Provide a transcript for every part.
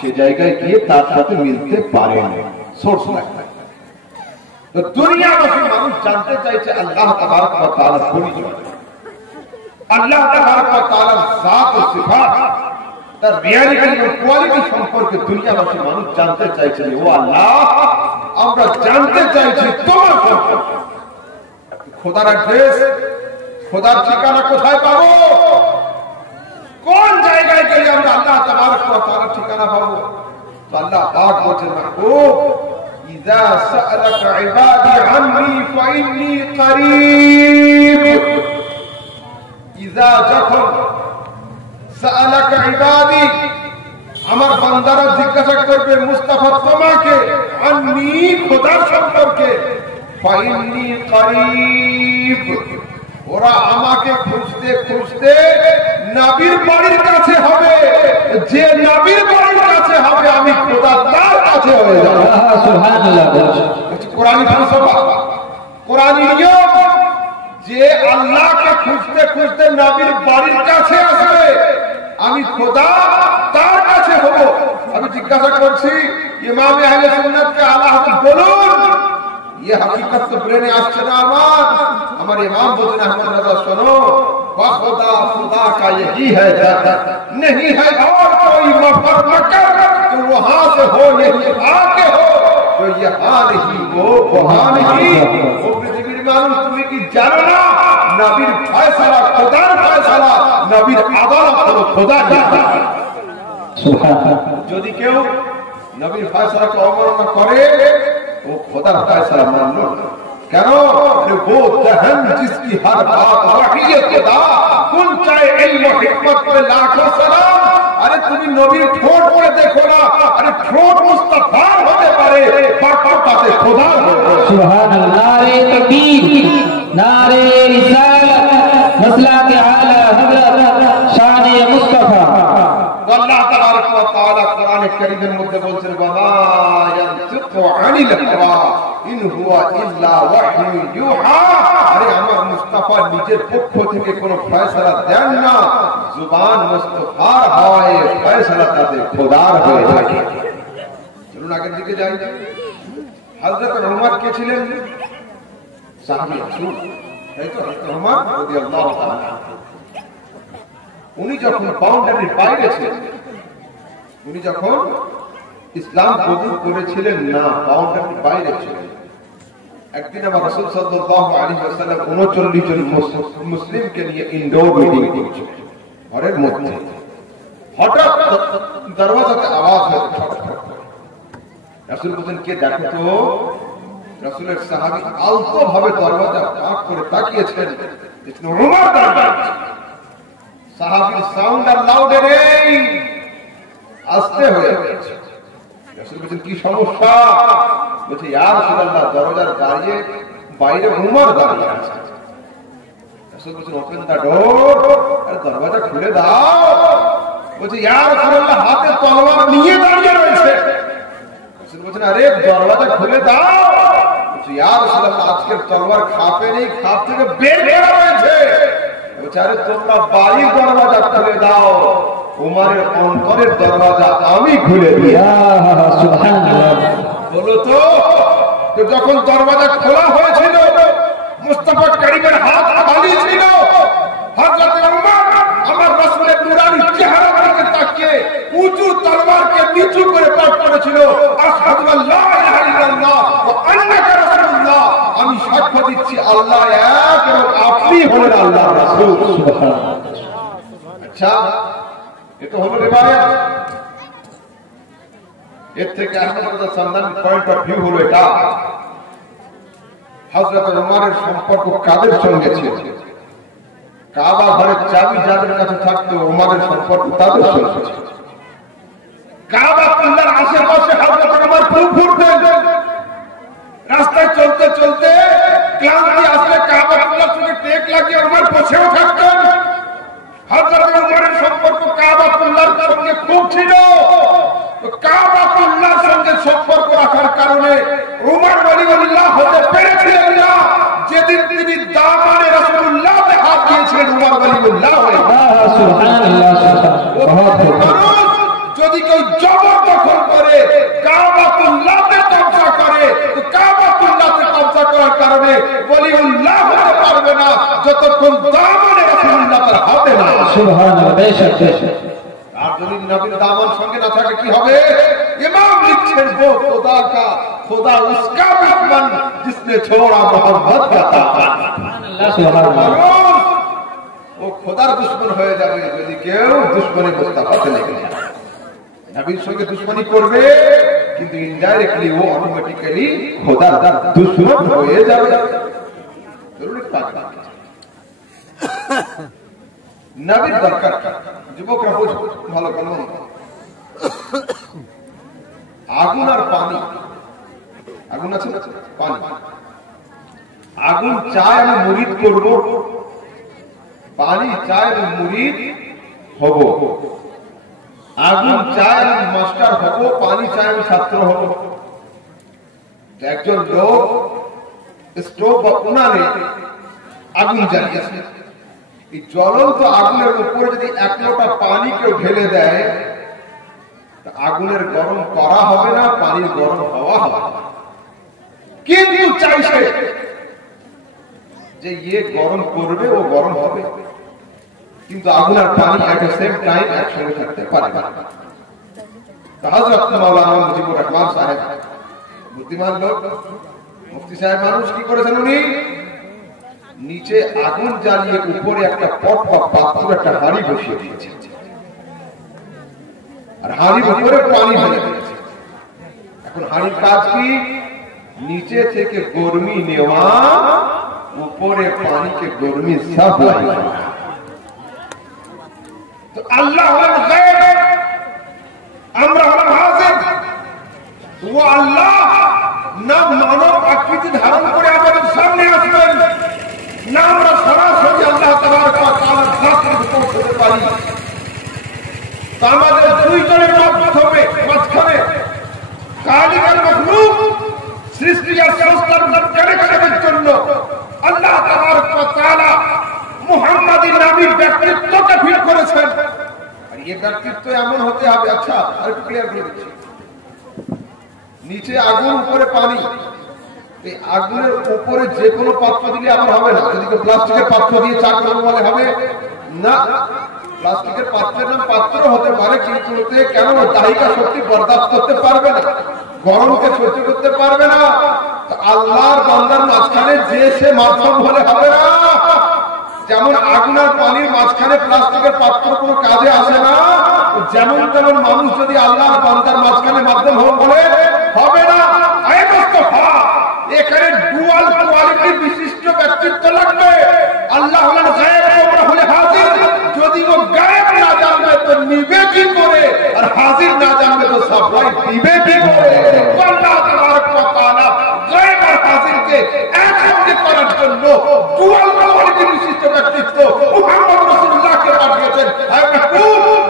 সে জায়গায় গিয়ে তার সাথে মিলতে পারেন। সোর্স লাগবে। তো দুনিয়াবাসী মানুষ জানতে চাইছে আল্লাহ তাবারক ওয়া তাআলার পরিচয়, আল্লাহ তাবারক ওয়া তাআলার জাত ও সিফাত, তার রিয়ালিটি এবং কোয়ালিটি সম্পর্কে দুনিয়াবাসী মানুষ জানতে চাইছে। ও আল্লাহ, আমরা জানতে চাইছি তোমার সম্পর্কে। খোদার অ্যাড্রেস, খোদার ঠিকানা কোথায় পাবো? কোন জায়গায় গেলে আমরা আল্লাহ তাবারক ওয়া তাআলার ঠিকানা পাবো? তো আল্লাহ পাক বলেন, মাহবুব, ইযা সাআলাকা ইবাদি আন্নী ফাইন্নী করিব। ইযা, যখন, সাআলাকা ইবাদি, আমার বান্দারা জিজ্ঞাসা করবে মুস্তাফা তোমাকে, আন্নী, খোদার সম্পর্কে, ফাইন্নী করিব, ওরা আমাকে খুঁজতে খুঁজতে নবীর বাড়ির কাছে হবে। যে নবীর বাড়ির কাছে হবে আমি খোদা তার কাছে হয়ে যাব। সুবহানাল্লাহ। কোরআনী ফলসফা, কোরআনী নিয়ম যে আল্লাহকে খুঁজতে খুঁজতে নবীর বাড়ির কাছে আসবে, আমি খোদা তার কাছে হব। আমি জিজ্ঞাসা করছি ইমাম আহলে সুন্নাতকে, আলা হাদিস বলুন, ये हकीकत तो ब्रेने আসছে না আমার इमाम बोलते हैं अहमद रजा सुनो, खुदा खुदा का यही है जाता, नहीं है और कोई मफर मकर, तो वहां से हो यही आके हो, तो यहाँ नहीं वो वहां नहीं। वो पृथ्वीर মানুষ তুমি কি জানো না নবীর ফয়সালা খোদার ফয়সালা, নবীর আদালত হলো খোদার আদালত। সুবহানাল্লাহ। যদি কেউ নবীর ফয়সালাকে অবমাননা করে वो खुदा फैसला मान लो। करो वो जहन जिसकी हर बात वही खुदा, कुल चाहे इल्म और हिकमत पे लाखों सलाम। अरे तुम्हें नबी ठोट पे देखो ना, अरे ठोट मुस्तफा होते पारे, बात पाते खुदा हो। सुभान अल्लाह। नारे तकबीर, नारे रिसालत, मसला के आला हजरत शान मुस्तफा। अल्लाह तबारक व तआला कुरान करीमेर মধ্যে বলেছেন, ওয়ামা ইয়ানতিকু আনিল হাওয়া ইন হুয়া ইল্লা ওয়াহয়ু ইউহা। আরে আমার মুস্তাফা নিজের পক্ষ থেকে কোনো ফয়সালা দেন না, জুবান মুস্তাফার হয়, ফয়সালা তাদের খোদার হয়ে থাকে। চলুন আগের দিকে যাই। হযরত ওমর কে ছিলেন? সাহাবী রাসূল, তাই তো? হযরত ওমর রাদিয়াল্লাহু তাআলা, উনি যখন বাউন্ডারির বাইরে ছিলেন, উনি যখন ইসলাম কবুল করেছিলেন না, বাউন্ডারির বাইরে ছিলেন। একদিন আমার রাসূল সাল্লাল্লাহু আলাইহি ওয়াসাল্লাম 39 জন মুসলিমকে নিয়ে ইনডোর মিটিং করেছিলেন ঘরের মধ্যে। হঠাৎ দরওয়াজাতে আওয়াজ হয়েছে, রাসূল বলেন, কে দেখো তো। রাসূলের সাহাবী আলতো ভাবে দরওয়াজা ফাঁক করে তাকিয়েছেন, দেখলেন ওমর দাঁড়িয়ে আছে। সাহাবীর সাউন্ড আর লাউডে নেই, আস্তে হয়ে গেছে। রাসূল বলেন, কি সমস্যা? বলছে, ইয়া রাসূলুল্লাহ, দরজার বাইরে ওমর দাঁড়িয়ে আছে। রাসূল বলেন, ওপেন দা ডোর, আরে দরজা খুলে দাও। বলছে, ইয়া রাসূলুল্লাহ, হাতে তলোয়ার নিয়ে দাঁড়িয়ে রয়েছে। রাসূল বলেন, আরে দরজা খুলে দাও। বলছে, ইয়া রাসূলুল্লাহ, আজকের তলোয়ার খাপে নেই, খাপ থেকে বের করা হয়েছে। বেচারে তোমরা বাড়ির দরওয়াজা খুলে দাও, উমরের অন্তরের দরওয়াজা আমি খুলে দিই। সুবহানাল্লাহ। বলো তো, যখন দরওয়াজা খোলা হয়েছিল, মুস্তাফা করিমের হাত খালি ছিল। হযরত ওমর আমার রাসূলের নূরানি চেহারার দিকে তাকিয়ে উঁচু তরবারকে নিচু করে পাঠ করেছিল, আশহাদু আল্লা ইলাহা ইল্লাল্লাহ ওয়া আন্নাকা রাসূলুল্লাহ, আমি সাক্ষ্য দিচ্ছি আল্লাহ এক এবং আপনি হলেন আল্লাহর রাসূল। সুবহানাল্লাহ। আচ্ছা, এটা হলো রিওয়ায়াত। এর থেকে Ahmad Samdani point of view হলো এটা, হযরত ওমরের সম্পর্ক কাদের সঙ্গে ছিল? কাবা ঘরের চাবি যাদের কাছে থাকতো, ওমরের সম্পর্ক তাদের সঙ্গে ছিল। কাবা কিল্লার আশেপাশে হযরত ওমর ঘুরতেন। রাস্তায় চলতে চলতে ক্লান্তি আসলে কাবা কিল্লার সঙ্গে টেক লাগিয়ে ওমর বসেও থাকতেন। হযরত ওমরের সম্পর্ক কাবা কিল্লার সঙ্গে খুব ছিল। কাবা কিল্লার সঙ্গে সম্পর্ক রাখার কারণে ওমর ওয়ালিউল্লাহ হতে পেরেছিলেন না। যেদিন তিনি দামানে রাসূলুল্লাহ হাত দিয়েছিলেন, ওমর ওয়ালিউল্লাহ হয়ে। সুবহানাল্লাহ। যদি কেউ জবরদখল করে কাবাতুল্লাহতে কবজা করে, তো কাবাতুল্লাহতে কবজা করার কারণে ওলিউল্লাহ হতে পারবে না যতক্ষণ দামানে রাসূলুল্লাহ তার হাতে না। সুবহানাল্লাহ, বেশক বেশক। আর যদি নবীর দামান সঙ্গে না থাকে কি হবে? ইমাম লিখছেন वो खुदा का खुदा उसका दुश्मन जिसने छोड़ा मोहब्बत का दामन। সুবহানাল্লাহ, ও খোদার দুশ্মন হয়ে যাবে যদি কেউ দুশ্মনে মুস্তাফাতে লেগে যায়। নবীর সঙ্গে দুশ্মনী করবে কিন্তু ইনডাইরেক্টলি ও অটোমেটিক্যালি খোদার দুশ্মন হয়ে যাবে। জরুরি বাত। নবীর দরকার যুবকরা বুঝো ভালো করে। আগুন আর পানি, আগুন আছে না পানি, আগুন চায় আমি মুরিদ করব, পানি চায় আমি মুরিদ হব। আগুন চায় আমি মাস্টার হব, পানি চায় আমি ছাত্র হব। একজন লোক স্টোভ বা উনানে আগুন জ্বালিয়েছে, এই জ্বলন্ত আগুনের উপরে যদি এক লোটা পানি কেউ ঢেলে দেয়, আগুনের গরম করা হবে না, পানির গরম হওয়া হবে। কিন্তু চাইছে যে ইয়ে গরম করবে, ও গরম হবে, কিন্তু আগুন আর পানি এট দ্য সেম টাইম একসঙ্গে থাকতে পারে না। হযরত মাওলানা মুজিবুর রহমান সাহেব বুদ্ধিমান লোক, মুফতি সাহেব মানুষ, কি করেছেন উনি? নিচে আগুন জ্বালিয়ে উপরে একটা পট বা পাত্র, একটা হাঁড়ি বসিয়ে দিয়েছে, আর হাঁড়ির উপরে পানি ঢেলে দিয়েছে। এখন হাঁড়ির কাজ কি? নিচে থেকে গরমি নেওয়া, উপরে পানিকে গরমি সাপ্লাই করা। তো আল্লাহ হলেন গায়ব, আমরা হলাম হাজির। ও আল্লাহ না মানব আকৃতি ধারণ করে আমাদের সামনে আসবেন, না আমরা সরাসরি আল্লাহ তাবারক ওয়া তাআলার জাতের পৌঁছতে পারি। তো আমাদের দুইজনের মাঝখানে খালিক আর মাখলুক, সৃষ্টি আর স্রষ্টার কানেকশনের জন্য আল্লাহ তাবারক ওয়া তাআলা মুহাম্মাদী নবীর ব্যক্তিত্বকে ফিট করেছেন। আর এই ব্যক্তিত্ব এমন হতে হবে। আচ্ছা, আর একটু ক্লিয়ার করে দিচ্ছি। নিচে আগুন, উপরে পানি। এই আগুনের উপরে যে কোনো পাত্র দিলে আবার হবে না। যদি প্লাস্টিকের পাত্র দিয়ে চা করবো বলে হবে না। প্লাস্টিকের পাত্রের নাম পাত্র হতে পারে, কিন্তু কেন দাহিকা শক্তি বরদাস্ত করতে পারবে না, গরমকে সহ্য করতে পারবে না। আল্লাহর বান্দার মাঝখানে যে সে মাধ্যম হলে হবে না। যেমন আগুন আর পানির মাঝখানে প্লাস্টিকের পাত্র কোনো কাজে আসে না, যেমন তেমন মানুষ যদি আল্লাহর বান্দার মাঝখানে মাধ্যম বলে হবে না। এখানে ডুয়াল কোয়ালিটি বিশিষ্ট ব্যক্তিত্ব লাগবে। আল্লাহ হলেন গায়েব, আমরা হলে হাজির। যদি ও গায়েব না জানবে তো নিবে কি করে, আর হাজির না জানবে তো সাপ্লাই দিবে কি করে? আল্লাহ তাবারক ওয়া তাআলা গায়েব আর হাজিরকে একসঙ্গে করার জন্য ডুয়াল কোয়ালিটি বিশিষ্ট ব্যক্তিত্ব মুহাম্মদ রাসূলুল্লাহকে পাঠিয়েছেন।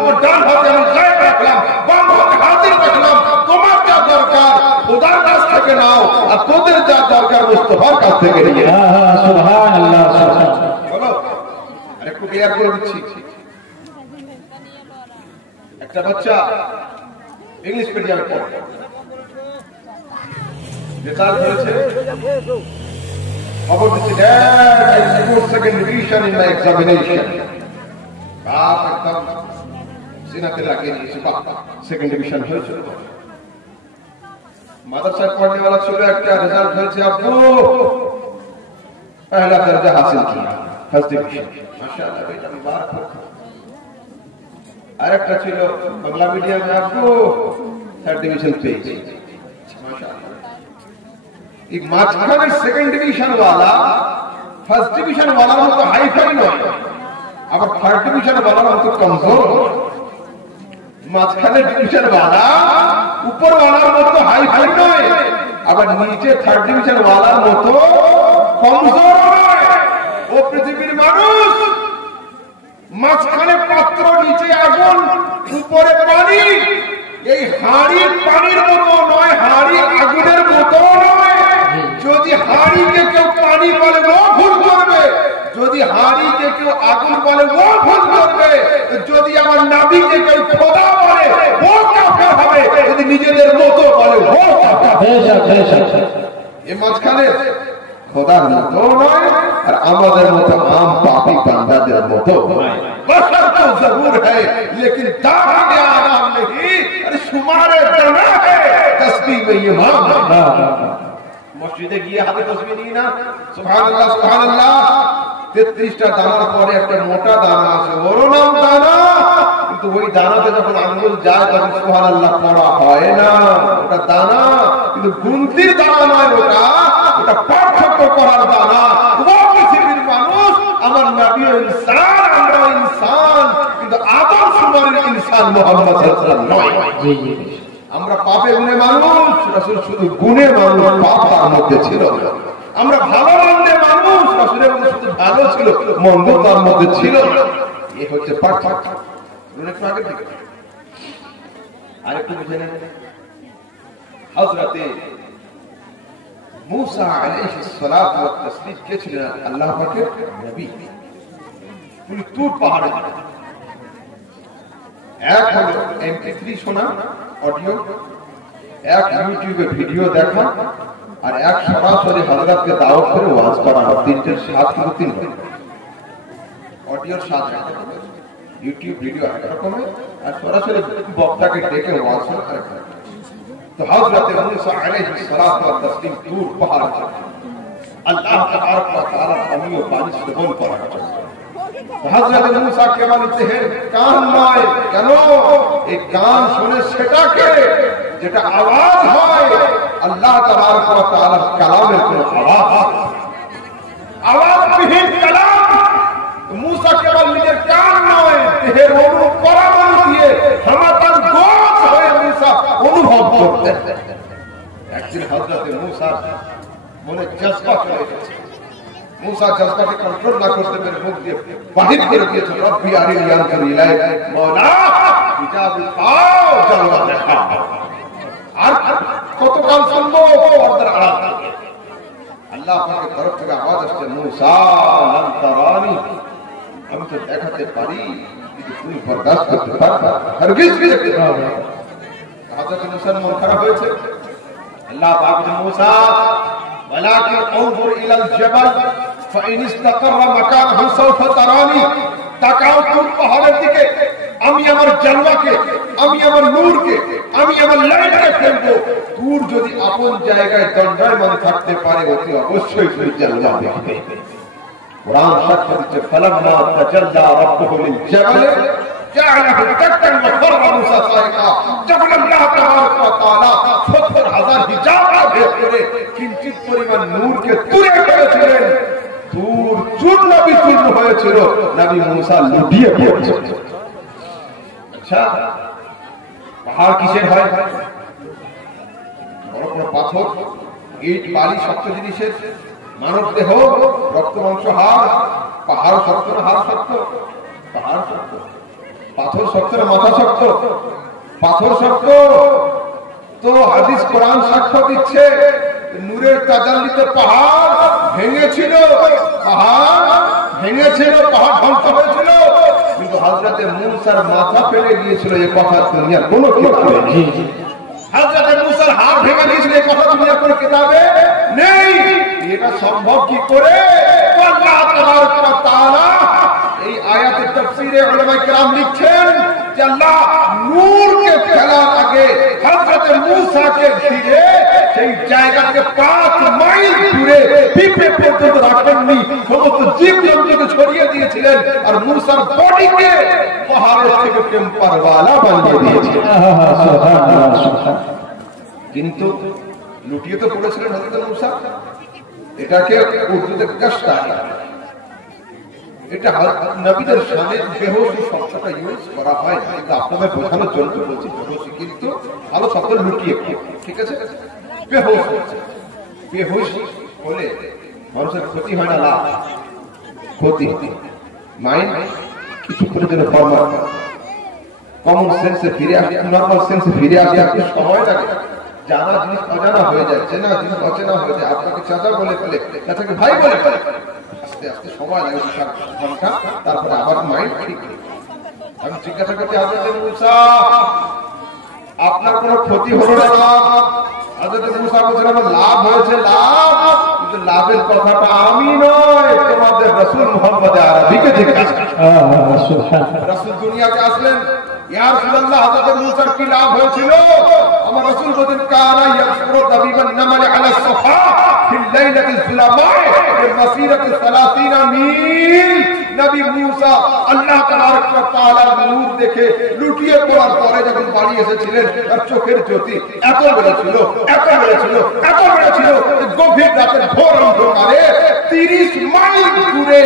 ও ডান হাতে আমি গায়েব রাখলাম, বাম হাতে হাজির রাখলাম। তোমার যা দরকার খোদার কাছ থেকে নাও, আর তোদের যা দরকার মুস্তাফার কাছ থেকে নিয়ে। সুবহানাল্লাহ, সুবহানাল্লাহ। বলো, আরেকটু ক্লিয়ার করে দিচ্ছি। একটা বাচ্চা ইংলিশ মিডিয়ামে পড়ে, রেজাল্ট হয়েছে, খবর দিচ্ছে dad I score second division in my examination. বাপ একদম সিনাতে লাগিয়ে দিয়েছে, বাপ সেকেন্ড ডিভিশন হয়েছে। মাদ্রাসায় পড়ने वाला ছিল, একটা রেজাল্ট হয়েছে, আব্বু पहला दर्जा हासिल किया, फर्स्ट डिवीजन, माशाআল্লাহ बेटा मुबारक हो। আরেকটা ছিল বাংলা মিডিয়ামে, আব্বু থার্ড ডিভিশন পেয়েছে, মাশাআল্লাহ। এই মাঝখানে সেকেন্ড ডিভিশন ওয়ালা ফার্স্ট ডিভিশন ওয়ালার মতো হাইফাই নয়, আবার থার্ড ডিভিশন ওয়ালার মতো কমজোর। মাঝখানে ডিভিশন ওয়ালা উপর ওয়ালার মতো হাইফাই নয়, আবার নিচে থার্ড ডিভিশন ওয়ালার মতো কমজোর নয়। ও পৃথিবীর মানুষ, মাঝখানে পাত্র, নিচে আগুন, উপরে পানি। এই হাঁড়ির পানির মতো নয়, হাঁড়ি আগুনের মতো নয়। যদি হাঁড়িকে কেউ পানি বলে ও ভুল করবে, যদি হাড়িকে কেউ আগুন বলে ও ভুল করবে, যদি আমার নবীকে কেউ খোদা বলে ও কাফের হবে, যদি নিজেদের মতো বলে ও কাফের। এই মাঝখানে খোদার মতো নয় আর আমাদের মতো আম পাপি বান্দাদের মতো নয়। बशर तो जरूर है लेकिन दाखिल आराम नहीं, अरे शुमारे दाना है तस्बीह में ये मान। মসজিদে গিয়ে হাতে তসবিহ নিই না, সুবহানাল্লাহ সুবহানাল্লাহ। 33টা দানার পরে একটা মোটা দানা আছে, ওর নাম দানা, কিন্তু ওই দানাতে যখন আঙ্গুল যায় তখন সুবহানাল্লাহ পড়া হয় না। ওটা দানা কিন্তু গুনতির দানা নয়, ওটা পার্থক্য করার দানা। ও পৃথিবীর মানুষ, আমার নবী ইনসান, আমরা ইনসান, কিন্তু আদম সুমারের ইনসান মুহাম্মদ সাল্লাল্লাহু আলাইহি ওয়াসাল্লাম নয়। আমরা পাপে গুণে মানুষ, রাসূল শুধু গুণে মানুষ, পাপ তার মধ্যে ছিল। আমরা ভালো মন্দে মানুষ, রাসূলের মধ্যে শুধু ভালো ছিল, মন্দ তার মধ্যে ছিল না। এই হচ্ছে পার্থক্য। একটু আগে দিকে আরেকটু বুঝে নেন। হযরতে मूसा अलैहिस्सलात व तस्लीम के ছিলেন আল্লাহ পাকের নবী। উনি তুর পাহাড়ে, এক হলো MP3 শোনা অডিও, এক ইউটিউবে ভিডিও দেখা, আর এক সরাসরি হযরতকে দাওয়াত করে ওয়াজ করানো। তিনটের সাথ কিন্তু তিন অডিওর সাথ এক রকমের, ইউটিউব ভিডিও এক রকমের, আর সরাসরি বক্তাকে ডেকে ওয়াজ করা। तो हज़रत मूसा अलैहिस्सलात व तस्लीम दूर पहाड़ पर अल्लाह तबारक व तआला पानी और बारिश से बोल पड़ा। तो हज़रत मूसा केवल तेहर कान नয়, কেন এই কান শুনে সেটাকে যেটা আওয়াজ হয় আল্লাহ তবারক व तआला কালামের কোন আওয়াজবিহীন কালাম। मूसा केवল নিজের কান নয়, তেহর অনু পরমাণু দিয়ে হামাতার গোছ হয়ে मूसा অনুভব করতেন। একদিন হযরতে मूसा মনে জজবা চলে এসেছে। मूसा জজবাকে কন্ট্রোল না করতে পেরে মুখ দিয়ে বাহির করে দিয়েছে, রব্বি আরিনি আনজুর ইলাইক, মওলা কিতাব পাও জানলা দেখা। আর কতকাল শুনবো পর্দার আড়াল থেকে? আল্লাহ পাকের তরফ থেকে আওয়াজ আসছে, मूसा লান তারানি, আমি তো দেখাতে পারি কিন্তু তুমি বরদাস্ত করতে পারবে হরগিজ দেখতে পারবে না। হযরত মুসার মন খারাপ হয়েছে। আল্লাহ পাক বলেন, मूसा ওয়ালাকিন উনজুর ইলাল জাবাল ফাইন ইসতাকাররা মাকানহু সাওফা তারানি, তাকাও তুর পাহাড়ের দিকে, আমি আমার জালওয়াকে, আমি আমার নূরকে, আমি আমার লাইটকে ফেলবো। তুর যদি আপন জায়গায় দণ্ডায়মান থাকতে পারে অতি অবশ্যই তুমি জালওয়া দেখবে। কুরআন সাক্ষ্য দিচ্ছে, ফালাম্মা তাজাল্লা রাব্বুহু লিল জাবাল জাআলাহু দাক্কান ওয়া খাররা মুসা সাইকা। যখন আল্লাহ তাবারক ওয়া তাআলা ৭০,০০০ হিজাব ভেদ করে কিঞ্চিত পরিমাণ নূরকে তুলে ফেলেছিলেন, তুর চূর্ণ বিচূর্ণ হয়েছিল, নবী মুসা লুটিয়ে পড়েছিল। আচ্ছা, পাহাড় কিসের হয়? বড় বড় পাথর, ইট, বালি, শক্ত জিনিসের। মানব দেহ রক্ত মাংস হাড়, পাহাড় শক্ত না হাড় শক্ত? পাহাড় শক্ত। পাথর শক্ত না মাথা শক্ত? পাথর শক্ত। তো হাদিস কোরআন সাক্ষ্য দিচ্ছে, নূরের তাজাল্লিতে পাহাড় ভেঙেছিল, পাহাড় ভেঙেছিল, পাহাড় ধ্বংস হয়েছিল, কিন্তু হযরতে মুসার মাথা ফেলে গিয়েছিল। এই কথা দুনিয়ার কোনো কিতাবে নেই। হযরতে মুসার হাত ভেঙে দিয়েছিল, এই কথা দুনিয়ার কোনো কিতাবে নেই। এটা সম্ভব কি করে? আল্লাহ তাবারক ওয়া তাআলা এই আয়াতের তাফসীরে উলামায়ে কেরাম লিখছেন যে আল্লাহ নূরকে ফেলার আগে হযরতে মুসাকে ঘিরে সেই জায়গাকে ৫ মাইল দূরে পিঁপড়ে পর্যন্ত রাখেননি, সমস্ত জীবজন্তুকে ছড়িয়ে দিয়েছিলেন, আর মুসার বডিকে পাহাড়ের থেকে টেম্পারওয়ালা বানিয়ে দিয়েছিলেন। কিন্তু লুটিয়ে তো পড়েছিলেন হযরত মুসা। এটাকে উর্দুতে কষ্ট, এটা নবীদের শানে বেহুশি শব্দটা ইউজ করা হয় না, কিন্তু আপনাদের বোঝানোর জন্য বলছি বেহুশি, কিন্তু ভালো শব্দ লুটিয়ে, ঠিক আছে? বেহুশ, বেহুশ হলে মানুষের ক্ষতি হয় না, লাভ ক্ষতি। মাইন্ড কিছু করে যেন ফরমাট কমন সেন্সে ফিরে আসে, নর্মাল সেন্সে ফিরে আসে, একটু সময় লাগে। জানা জিনিস অজানা হয়ে যায়, চেনা জিনিস অচেনা হয়ে যায়। আপনাকে চাচা বলে ফেলে, চাচাকে ভাই বলে ফেলে, আস্তে আস্তে সময় লাগে 2 ঘন্টা, তারপরে আবার মাইন্ড ঠিক হয়ে যায়। আমি জিজ্ঞাসা করছি হযরত মূসা আপনার কোনো ক্ষতি হলো না? হযরত মূসা বলছেন আমার লাভ হয়েছে, লাভ, কিন্তু লাভের কথাটা আমি নয়, তোমাদের রাসূল মুহাম্মদ আরবিকে জিজ্ঞাসা রাসূল দুনিয়াতে আসলেন, ইয়া রাসূলুল্লাহ হযরত মূসার কি লাভ হয়েছিল? আমার রাসূল বলেন কানা ইয়াসরু দাবিবান নামাল আলা সাফা ফিল লাইলাতি যুলামা'i বিমাসিরাতি 30 মিল। নবী মূসা আল্লাহ তাবারক ওয়া তাআলার নূর দেখে লুটিয়ে পড়ার পরে যখন বাড়ি এসেছিলেন, তার চোখের জ্যোতি এত বড় ছিল, এত বড় ছিল, এত বড় ছিল, গভীর রাতের ঘোর অন্ধকারে 30 মাইল দূরে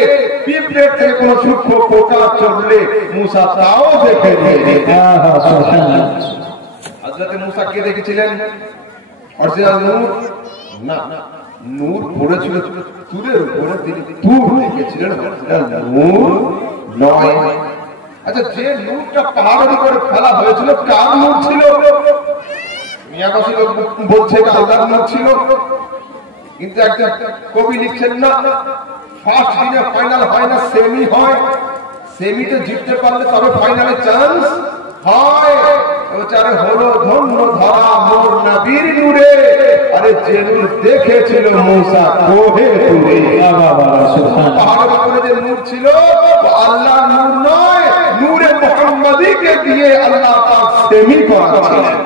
পিঁপড়ের থেকে কোনো সূক্ষ্ম পোকা চললে মূসা তাও দেখে নিয়েছিলেন। হযরত মূসা কে দেখেছিলেন? অরিজিনাল নূর না, নূর পড়েছিল তুরের উপরে, তিনি তুর দেখেছিলেন, অরিজিনাল নূর নয়। আচ্ছা, যে নূরটা পাহাড়ের উপরে ফেলা হয়েছিল কার নূর ছিল? মিয়াবাসী লোক বলছে এটা আল্লাহর নূর ছিল, কিন্তু একটা কবি লিখছেন না ফার্স্ট দিনে ফাইনাল হয় না, সেমি হয়, সেমিতে জিততে পারলে তবে ফাইনালে চান্স হয়। আরে হলো ধন্য ধরা মোর নবীর নূরে, আরে যে নূর দেখেছিল মূসা কোহে তুরে। পাহাড়ের উপরে যে নূর ছিল আল্লাহর নূর নয়, নূরে মুহাম্মাদীকে দিয়ে আল্লাহ পাক সেমি করাচ্ছিলেন।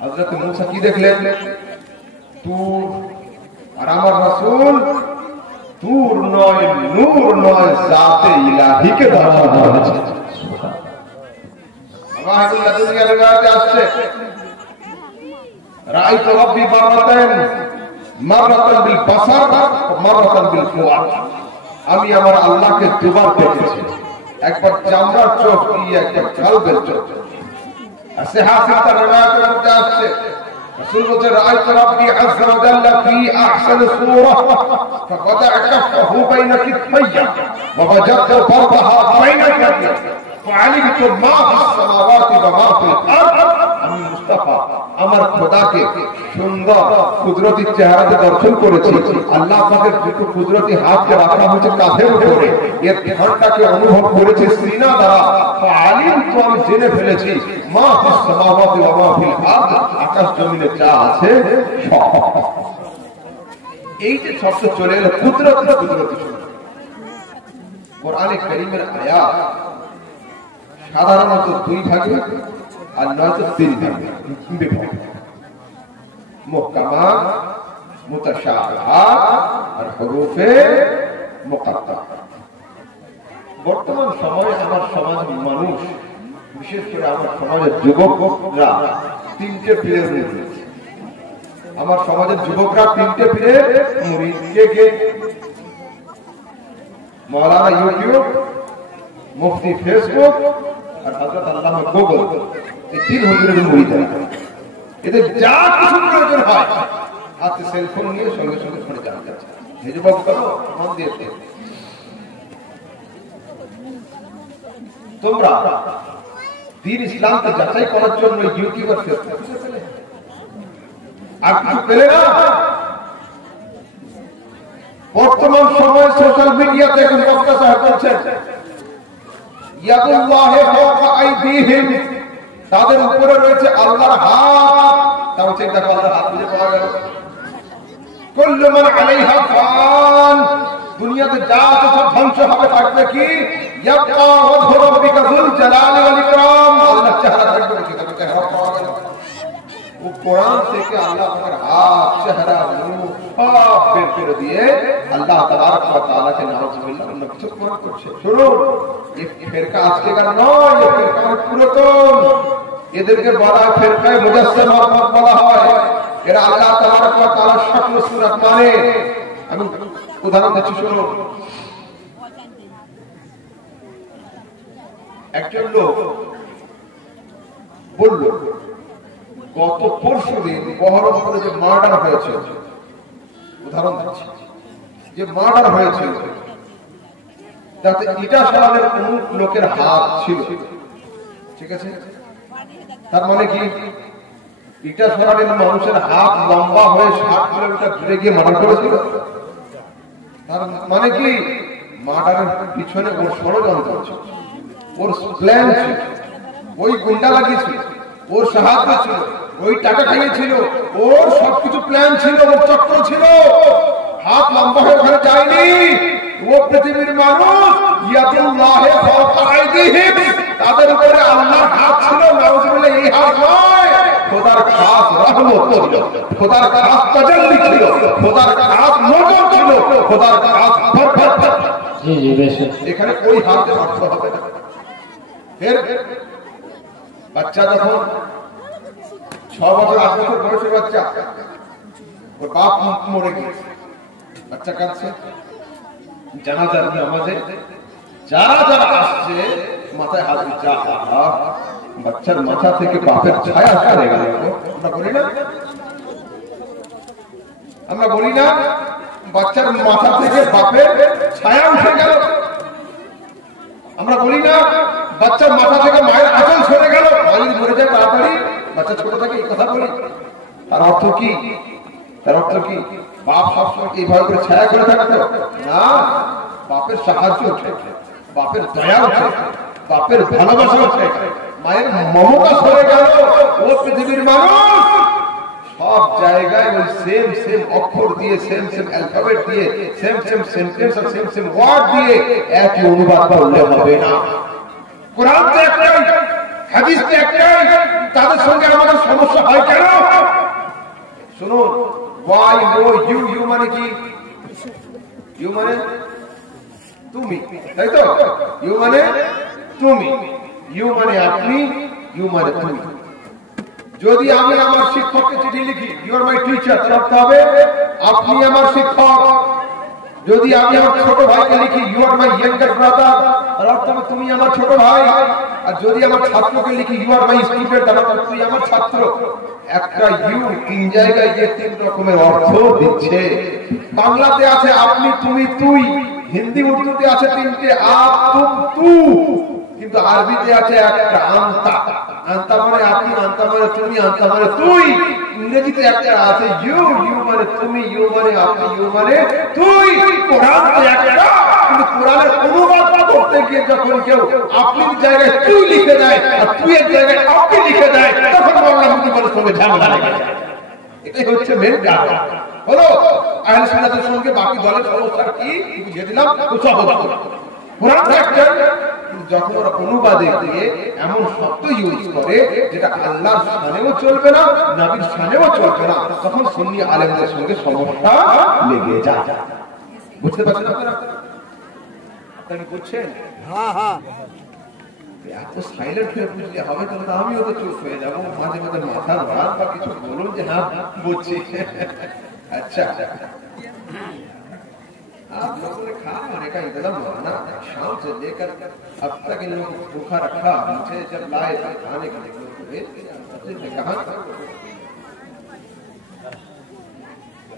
হযরত মূসা কি দেখলেন? তুর। আর আমার রাসূল তুর নয়, নূর নয়, জাতে ইলাহিকে দর্শন করেছেন। সুবহানাল্লাহ। দুনিয়ার রিওয়ায়াতে আসছে রাআইতু রাব্বি মাররাতান, মাররাতান বিল বাসার ওয়া মাররাতান বিল ফুআদ। আমি আমার আল্লাহকে দুবার দেখেছি, একবার চামড়ার চোখ দিয়ে, একবার কালবের চোখ। আর সিহাহাত রিওয়ায়াতের মধ্যে আসছে রাসূল বলেন রাআইতু রাব্বি আযজা ওয়া জাল্লা ফি আহসানি সূরা ফাওয়াদা কাফফাহু বাইনা কিফাইয়া ওয়া ওয়াজাদতু ফারদাহা বাইনা কাফাইয়া ফাআলিমতু মা ফিস সামাওয়াতি ওয়া মা ফিল আরদ। আমি মুস্তাফা আমার খোদাকে সুন্দর কুদরতি চেহারাতে দর্শন করেছি। আল্লাহ পাকের দুটো কুদরতি হাতকে রাখা হয়েছে কাঁধের উপরে, এর ঠোঁটটাকে অনুভব করেছে সিনা দ্বারা। ফাআলিমতু আমি জেনে ফেলেছি মা ফিস সামাওয়াতি ওয়া মা ফিল আরদ, আকাশ জমিনে যা আছে সব। এই যে শব্দ চলে এলো কুদরতি, কুদরতি কোরআনে কারীমের আয়াত সাধারণত 2 ভাগে আর নয়তো 3 ভাগে বিভক্ত, মুহকামাত, মুতাশাবিহাত আর হুরুফে মুকাত্তা। বর্তমান সময়ে আমার সমাজের মানুষ, বিশেষ করে আমার সমাজের যুবকরা 3টে পীরের মুরিদ। আমার সমাজের যুবকরা 3টে পীরের মুরিদ। কে? মাওলানা ইউটিউব, মুফতি ফেসবুক আর হযরত আল্লামা গুগল। এই 3 হুজুরের মুরিদ। এদের যা কিছু প্রয়োজন হয় হাতে সেলফোন নিয়ে সঙ্গে সঙ্গে ফোনে জানা যাচ্ছে। এই যুবক করো মন দিয়ে, তোমরা দ্বীন ইসলামকে যাচাই করার জন্য ইউটিউবার ফেসবুক আর কিছু পেলে না। বর্তমান সময়ে সোশ্যাল মিডিয়াতে এখন বক্তা সাহেব বলছেন ইয়াদুল্লাহি ফাওকা আইদিহিম, তাদের উপরে রয়েছে আল্লাহর হাত। তাও চিন্তা করো, আল্লাহর হাত বুঝে পাওয়া গেল। কুল্লু মান আলাইহা ফান, দুনিয়াতে যা আছে সব ধ্বংস হবে, থাকবে কি? ইয়াবকা ওয়াজহু রাব্বিকা যুল জালালি ওয়াল ইকরাম, আল্লাহর চেহারা থাকবে, কিতাবে চেহারা পাওয়া গেল। ও কোরআন থেকে আল্লাহ তাআলার হাত, চেহারা, নূর সব বের করে দিয়ে আল্লাহ তাবারক ওয়া তাআলাকে নাউজুবিল্লাহ অন্য কিছু প্রমাণ করছে। শুনুন, এই ফিরকা আজকেকার নয়, এই ফিরকা অনেক পুরাতন। এদেরকে বলা হয় ফিরকায়ে মুজাসসিমা বলা হয়। এরা আল্লাহ তাবারক ওয়া তাআলার শক্ল সূরত মানে। আমি উদাহরণ দিচ্ছি, শুনুন। একজন লোক বলল গত পরশুদিন বহরমপুরে যে মার্ডার হয়েছে, উদাহরণ দিচ্ছি, যে মার্ডার হয়েছে তাতে ইটা সরানোর কোন লোকের হাত ছিল, ঠিক আছে? তার মানে কি ইটা সরানোর মানুষের হাত লম্বা হয়ে 60 কিলোমিটার দূরে গিয়ে মার্ডার করেছিল। তার মানে কি মার্ডারের পিছনে ওর ষড়যন্ত্র ছিল, ওর প্ল্যান ছিল, ওই গুন্ডা লাগিয়েছিল, ওর সাহায্য ছিল, ওই টাকা খাইয়েছিল, ওর সবকিছু প্ল্যান ছিল, ওর চক্র ছিল। হাত লম্বা হয়ে ওখানে যায়নি। ও পৃথিবীর মানুষ, ইয়াদুল্লাহি ফাওকা আইদিহিম, তাদের উপরে আল্লাহর হাত ছিল। নাউজুবিল্লাহ, এই হাত নয়, খোদার খাস রহমত ছিল, খোদার খাস তাজাল্লি ছিল, খোদার খাস নজর ছিল, খোদার খাস বরকত। জি জি বেশ। এখানে ওই হাতে অর্থ হবে না। ফের বাচ্চা যখন 6 বছর 8 বছর বয়সের বাচ্চা, ওর বাপ মরে গিয়েছে, বাচ্চা কাঁদছে। জানাজার নামাজে যারা যারা আসছে মাথায় হাত দিচ্ছে, বাচ্চার মাথা থেকে বাপের ছায়া সরে গেল। আমরা বলি না, আমরা বলি না বাচ্চার মাথা থেকে বাপের ছায়া উঠে গেল। আমরা বলি না বাচ্চার মাথা থেকে মায়ের আঁচল সরে গেল। মালিক মরে যায় তাড়াতাড়ি, বাচ্চা ছোট থাকে, এই কথা বলি। তার অর্থ কি? তার অর্থ কি বাপ সবসময় এইভাবে করে ছায়া করে থাকতো না। বাপের সাহায্য উঠে, বাপের দয়া উঠে, বাপের ভালোবাসা উঠে, মায়ের মমতা সরে গেল। ও পৃথিবীর মানুষ সব জায়গায় ওই সেম সেম অক্ষর দিয়ে, সেম সেম অ্যালফাবেট দিয়ে, সেম সেম সেন্টেন্স আর সেম সেম ওয়ার্ড দিয়ে একই অনুবাদ করলে হবে না। কোরআন তো একটাই, হাদিস তো একটাই, তাদের সঙ্গে আমাদের সমস্যা হয় কেন? শুনুন, ওয়াই নো ইউ, ইউ মানে কি? ইউ মানে তুমি, তাই তো? ইউ মানে তুমি, ইউ মানে আপনি, ইউ মানে তুমি। যদি আমি আমার শিক্ষককে চিঠি লিখি, ইউ আর মাই টিচার, তার অর্থ হবে আপনি আমার শিক্ষক। যদি আমি আমার ছোট ভাইকে লিখি, you are my younger brother, তার অর্থ হবে তুমি আমার ছোট ভাই। আর যদি আমার ছাত্রকে লিখি, ইউ আর মাই স্টুডেন্ট, তার অর্থ তুই আমার ছাত্র। একটা ইউ 3 জায়গায় যে 3 রকমের অর্থ দিচ্ছে। বাংলাতে আছে আপনি, তুমি, তুই। হিন্দি উর্দুতে আছে 3টে, আপ, তুম, তু। কিন্তু আরবিতে আছে একটা, আন্তা। আন্তা মানে আপনি, আন্তা মানে তুমি, আন্তা মানে তুই। ইংরেজিতে একটা আছে ইউ, ইউ মানে তুমি, ইউ মানে আপনি, ইউ মানে তুই। কোরআনে একটা, কিন্তু কোরআনের অনুবাদ করতে গিয়ে যখন কেউ আপনির জায়গায় তুই লিখে দেয় আর তুইয়ের জায়গায় আপনি লিখে দেয়, তখন বাংলা মুসলমানের সঙ্গে ঝামেলা লেগে যায়। এটাই হচ্ছে মেন কারণ। হলো আহলে সুন্নাতের সঙ্গে বাকি দলের সমস্যা কি বুঝিয়ে দিলাম, তো সহজ করে। কোরআন একটা, যখন ওরা অনুবাদে গিয়ে এমন শব্দ ইউজ করে যেটা আল্লাহর শানেও চলবে না, নবীর শানেও চলবে না, তখন সুন্নি আলেমদের সঙ্গে সমস্যা লেগে যায়। বুঝতে পারছেন আপনারা? আপনারা বুঝছেন? হ্যাঁ হ্যাঁ। এত সাইলেন্ট হয়ে বুঝলে হবে? তাহলে আমিও তো চুপ হয়ে যাবো। মাঝে মাঝে মাথার ভার বা কিছু বলুন যে হ্যাঁ বুঝছি। अच्छा आप लोगों ने खाने का इंतजाम बनाना, शाम से लेकर अब तक इन लोगों को भूखा रखा। मुझे जब लाए थे खाने के लिए कहा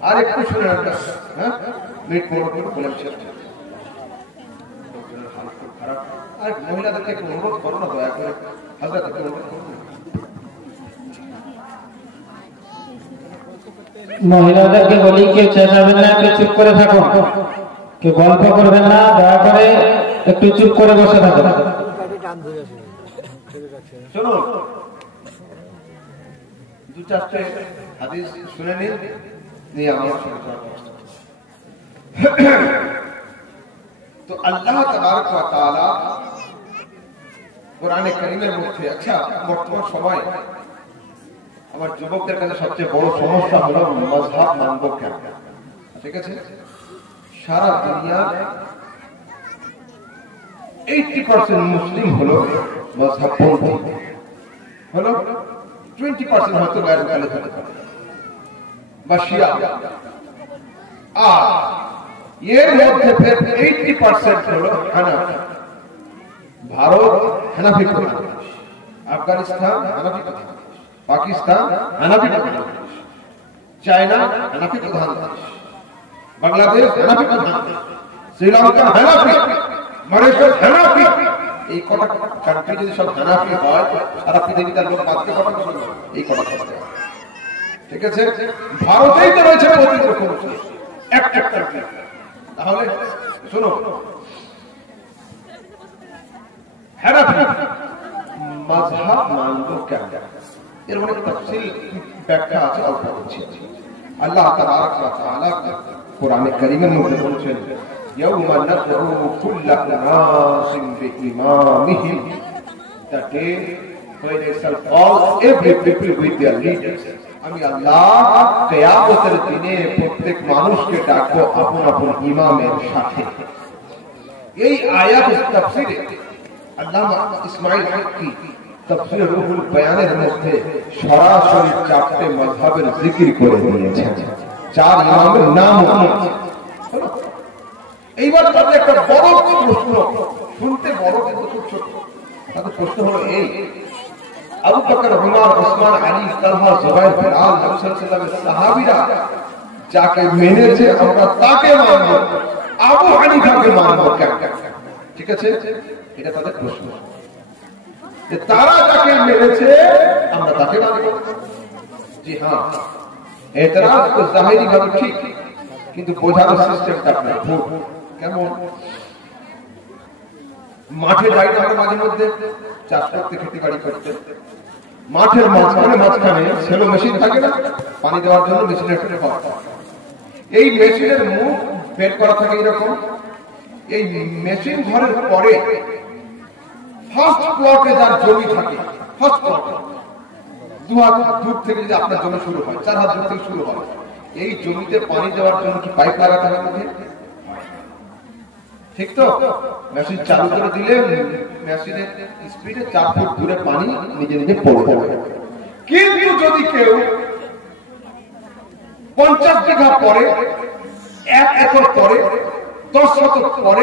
अरे कुछ मिनट बोले খারাপ। আর মহিলাদেরকে একটু অনুরোধ করো না, দয়া করে হযরত অনুরোধ করো। মহিলাদেরকে বলি কেউ চেঁচাবেন না, একটু চুপ করে থাকুন, কেউ গল্প করবেন না, দয়া করে একটু চুপ করে বসে থাকুন। শুনুন, 2-4টে হাদিস শুনে নিন, নিয়ে আমার সঙ্গে তো আল্লাহ তাবারক ওয়া তাআলা কোরআনে কারীমের মধ্যে, আচ্ছা বর্তমান সময় আমার যুবকদের কাছে সবচেয়ে বড় সমস্যা হলো মাযহাব মানব কেন। ঠিক আছে, সারা দুনিয়া 80% মুসলিম হলো মাযহাবপন্থী, হলো 20% হয়তো গায়ের কালে হতে পারে বা শিয়া। আর এর মধ্যে ফের 80% হলো হানাফি। ভারত হানাফি প্রধান দেশ, আফগানিস্তান হানাফি প্রধান দেশ, পাকিস্তান হানাফি প্রধান দেশ, চায়না হানাফি প্রধান দেশ, বাংলাদেশ হানাফি প্রধান দেশ, শ্রীলঙ্কা হানাফি, মরিশাস হানাফি। এই কটা কান্ট্রি যদি সব হানাফি হয়, সারা পৃথিবীতে লোক বাঁচতে কটা? এই কটা। ঠিক আছে, ভারতেই তো রয়েছে পবিত্র খরচ একটা। তাহলে শোনো, হানাফি মাযহাব মানব কেন, এর অনেক তাফসীর ব্যাখ্যা আছে, অল্প বলছি। আল্লাহ তাবারাক ওয়া তাআলা কোরআনে কারীমের মধ্যে বলেছেন, ইয়াউমা নাদউ কুল্লা উনাসিন বিইমামিহিম, the day when I shall call every people with their leaders. আমি আল্লাহ কিয়ামতের দিনে প্রত্যেক মানুষকে ডাকবো আপন আপন ইমামের সাথে। এই আয়াত তাফসীরে আল্লামা ইসমাঈল হাক্কি তাফসীর রুহুল বয়ানের মধ্যে সরাসরি চারটি মাযহাবের জিকির করে দিয়েছেন, চার ইমামের নাম আছে। এইবার তাদের একটা বড় প্রশ্ন, শুনতে বড় কিন্তু খুব ছোট। তাদের প্রশ্ন হলো এই, আবু বকর, উমর, ওসমান, আলী, তালহা, জুবাইর, বিলাল, নবী সাল্লাল্লাহু আলাইহি ওয়াসাল্লামের সাহাবীরা যাকে মেনেছে আমরা তাকে মানব, আবু হানিফাকে মানব কেন? ঠিক আছে, এটা তাদের প্রশ্ন, যে তারা যাকে মেনেছে আমরা তাকে মানব। জি হ্যাঁ, এতরাজ তো জাহিরি ভাবে ঠিক, কিন্তু বোঝানোর সিস্টেমটা আপনার ভুল। কেমন? মাঠে যাই না আমরা মাঝে মধ্যে চাষ করতে, খেতে বাড়ি করতে, মাঠের মাঝখানে সেলো মেশিন থাকে না, পানি দেওয়ার জন্য মেশিনের ফেলে পাওয়া। এই মেশিনের মুখ বের করা থাকে এরকম। এই মেশিন ঘরের পরে ফার্স্ট প্লটে যার জমি থাকে, ফার্স্ট প্লট 2 হাত দূর থেকে যদি আপনার জমি শুরু হয়, 4 হাত দূর থেকে শুরু হয়, এই জমিতে পানি দেওয়ার জন্য কি পাইপ লাগাতে হবে? ঠিক তো? মেশিন চালু করে দিলে মেশিনের স্পিডে 4 ফুট দূরে পানি নিজে নিজে পড়ে যাবে। কিন্তু যদি কেউ 50 বিঘা পরে, 1 একর পরে, 10 শতক পরে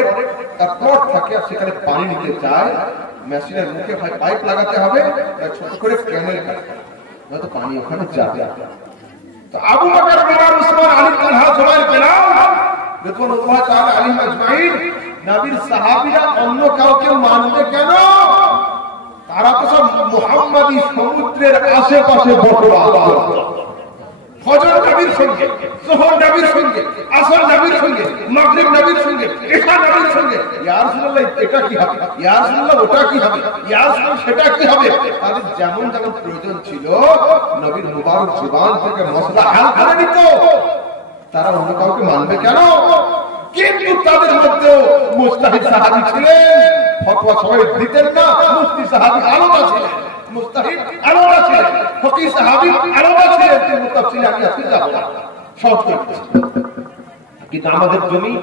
তার প্লট থাকে, আর সেখানে পানি নিতে চায়, মেশিনের মুখে পাইপ লাগাতে হবে, ছোট করে ক্যানেল কাটতে হবে, নয়তো পানি ওখানে যাবে। তো আবু বকর, উমর, ওসমান, আলী, তালহা, জুবাইর, বিলাল রাদিয়াল্লাহু তাআলা আলাইহিম আজমাইন নবীর সাহাবীরা অন্য কাউকে মানবে কেন? তারা তো সব মুহাম্মাদী সমুদ্রের আশেপাশে বসবাস। ফজর নবীর সঙ্গে, যোহর নবীর সঙ্গে, আসর নবীর সঙ্গে, মাগরিব নবীর সঙ্গে, ইশা নবীর সঙ্গে। ইয়া রাসূলুল্লাহ এটা কি হবে, ইয়া রাসূলুল্লাহ ওটা কি হবে, ইয়া রাসূলুল্লাহ সেটা কি হবে। তাদের যেমন যেমন প্রয়োজন ছিল নবীর মুবারক জীবন থেকে মসলা হাল করে নিত। তারা অন্য কাউকে মানবে কেন? কিন্তু তাদের মধ্যেও মুজতাহিদ সাহাবী ছিলেন, ফতোয়া সবাই দিতেন না। মুফতি সাহাবী আলাদা ছিলেন, মুজতাহিদ আলাদা ছিলেন, ফকিহ সাহাবী আলাদা ছিলেন। কিন্তু তাফসীরে আমি আজকে যাব না, সহজ করে দিচ্ছি। কিন্তু আমাদের জমি,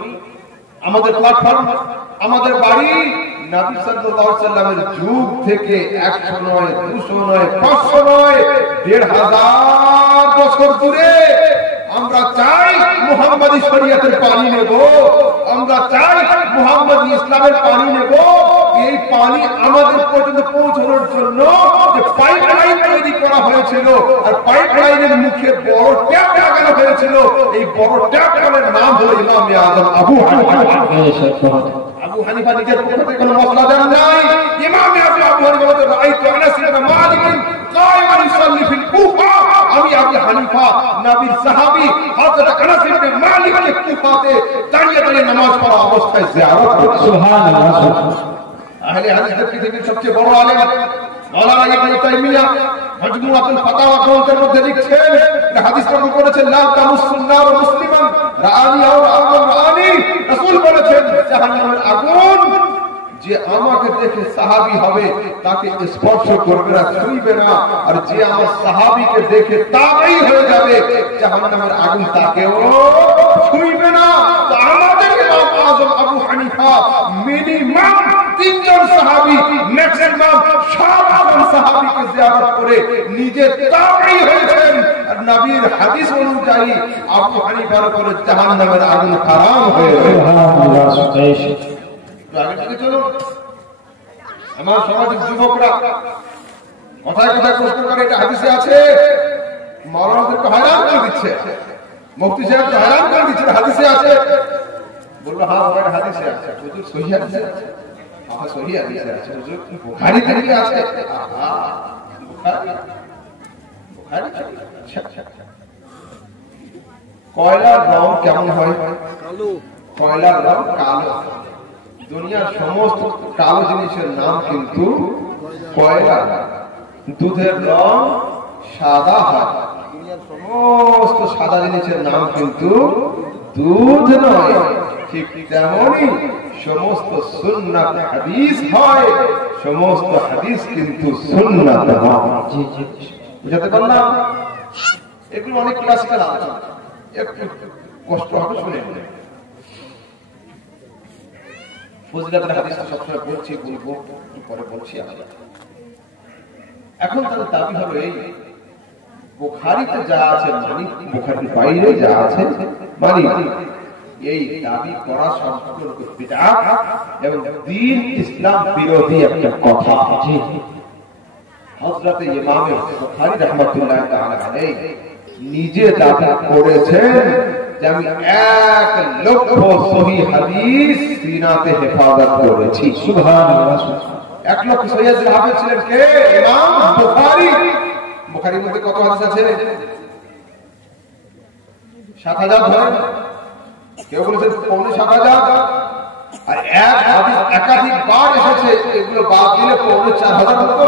আমাদের প্ল্যাটফর্ম, আমাদের বাড়ি নবী সাল্লাল্লাহু আলাইহি ওয়াসাল্লামের যুগ থেকে 100 নয়, 200 নয়, 500 নয়, 1500 বছর দূরে। আমরা চাই মুহাম্মাদী শরীয়তের পানি নেব, আমরা চাই মুহাম্মাদী ইসলামের পানি নেব। এই পানি আমাদের পর্যন্ত পৌঁছানোর জন্য যে পাইপ লাইন তৈরি করা হয়েছিল, আর পাইপ লাইনের মুখে বড় ট্যাপ লাগানো হয়েছিল, এই বড় ট্যাপের নাম হলো ইমামে আযম আবু হানিফা। আবু হানিফা নিজের পক্ষ থেকে কোনো মশলা দেন নাই। ইমামে আযম আবু হানিফা বলেন, রাআইতু আনাস ইবনে মালিক কায়িমান ইউসাল্লি ফিল কুফা। আমি আবু হানিফা নবীর সাহাবী হযরত আনাস ইবনে মালিককে কুফাতে দাঁড়িয়ে দাঁড়িয়ে নামাজ পড়া অবস্থায় জিয়ারত করেছি। সুবহানাল্লাহ। আহলে হাদিসের পৃথিবীর সবচেয়ে বড় আলেম মাওলানা ইবনে তাইমিয়া মাজমুআতুল ফাতাওয়া গ্রন্থের মধ্যে লিখছেন, হাদিস নবী বলেছেন, লা তামুসুন নার মুসলিমান রাআনি আও রাআনি। রাসূল বলেছেন, জাহান্নামের আগুন যে আমাকে দেখে সাহাবী হবে তাকে স্পর্শ করবে না, ছুঁইবে না, আর যে আমার সাহাবীকে দেখে তাবেই হয়ে যাবে, জাহান্নামের আগুন তাকেও ছুঁইবে না। তো আমাদের ইমাম আযম আবু হানিফা মিনিমাম 3 জন সাহাবী, ম্যাক্সিমাম 7 জন সাহাবীকে জিয়ারত করে নিজে তাবেই হয়েছেন, আর নবীর হাদিস অনুযায়ী আবু হানিফার উপরে জাহান্নামের আগুন হারাম হয়ে গেছে। সুবহানাল্লাহ। আমার সমাজের যুবকরা কথায় কথায় প্রশ্ন করে, এটা হাদিসে আছে, মাওলানাদেরকে হয়রান করে দিচ্ছে, মুফতি সাহেবকে হয়রান করে দিচ্ছে, হাদিসে আছে। বললো হ্যাঁ বাবা হাদিসে আছে। হুজুর সহিহ হাদিসে আছে? হ্যাঁ সহিহ হাদিসে আছে। হুজুর বুখারীতে কি আছে? বুখারী। কয়লার রং কেমন হয়? কয়লার রং কালো। দুনিয়ার সমস্ত কালো জিনিসের নাম কিন্তু কয়লা। দুধের রং সাদা হয়। দুনিয়ার সমস্ত সাদা জিনিসের নাম কিন্তু দুধ নয়। ঠিক তেমনই সমস্ত সুন্নাত হাদিস হয়, সমস্ত হাদিস কিন্তু সুন্নাত হয়। বুঝাতে পারলাম? এগুলো অনেক ক্লাসিক্যাল আলোচনা, একটু কষ্ট হবে শুনে। ফজিলাতুল হাদিস তো সবসময় বলছি, বলবো, পরে বলছি। এখন তার দাবি হলো এই, বুখারীতে যা আছে মানি, বুখারীর বাইরে যা আছে মানি। এই দাবি করা সম্পূর্ণ বিদআত এবং দ্বীন ইসলাম বিরোধী একটা কথা। হযরত ইমাম বুখারী রাহমাতুল্লাহ তাআলা আলাইহি নিজে দাবি করেছেন যে আমি 1 লক্ষ সহিহ হাদিস সিনাতে হেফাজত করেছি। সুবহানাল্লাহ। 1 লক্ষ সহিহ হাদিস ছিলেন কে? ইমাম বুখারী। বুখারীর মধ্যে কত হাদিস আছে? 7000 ধরেন, কেউ বলেছেন 7,500, আর এক হাদিস একাধিকবার এসেছে, এগুলো বাদ দিলে 4,500 হতো।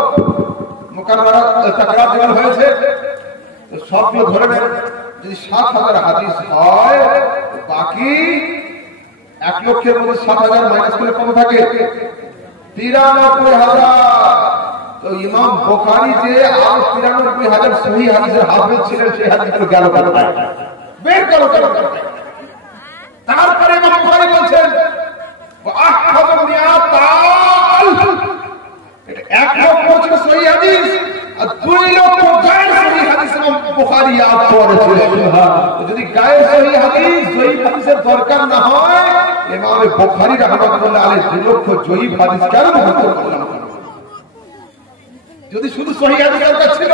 মুকাররারা তাকরার যেগুলো হয়েছে সবগুলো ধরে নেন, যদি 7,000 হাদিস হয়, বাকি 1 লক্ষের মধ্যে 7,000 মাইনাস করলে কত থাকে? 93,000। তো ইমাম বুখারী যে আর 93,000 সহিহ হাদিসের হাফেজ ছিলেন, সেই হাদিসগুলো গেল কোথায়? বের করো কেন? তারপরে ইমাম বুখারী বলছেন আহফাযু মিয়াতাল, এটা 1 লক্ষ ছিল সহিহ হাদিস, আর 2 লক্ষ গায়ের সহিহ হাদিস ইমাম বুখারী ইয়াদ করেছিলেন। যদি গায়ের সহিহ হাদিস, জয়ীফ হাদিসের দরকার না হয়, ইমাম বুখারী রাহমাতুল্লাহ আলাইহি 2 লক্ষ জয়ীফ হাদিস কেন মুখস্থ করলেন? যদি শুধু সহিহ হাদিস দরকার ছিল,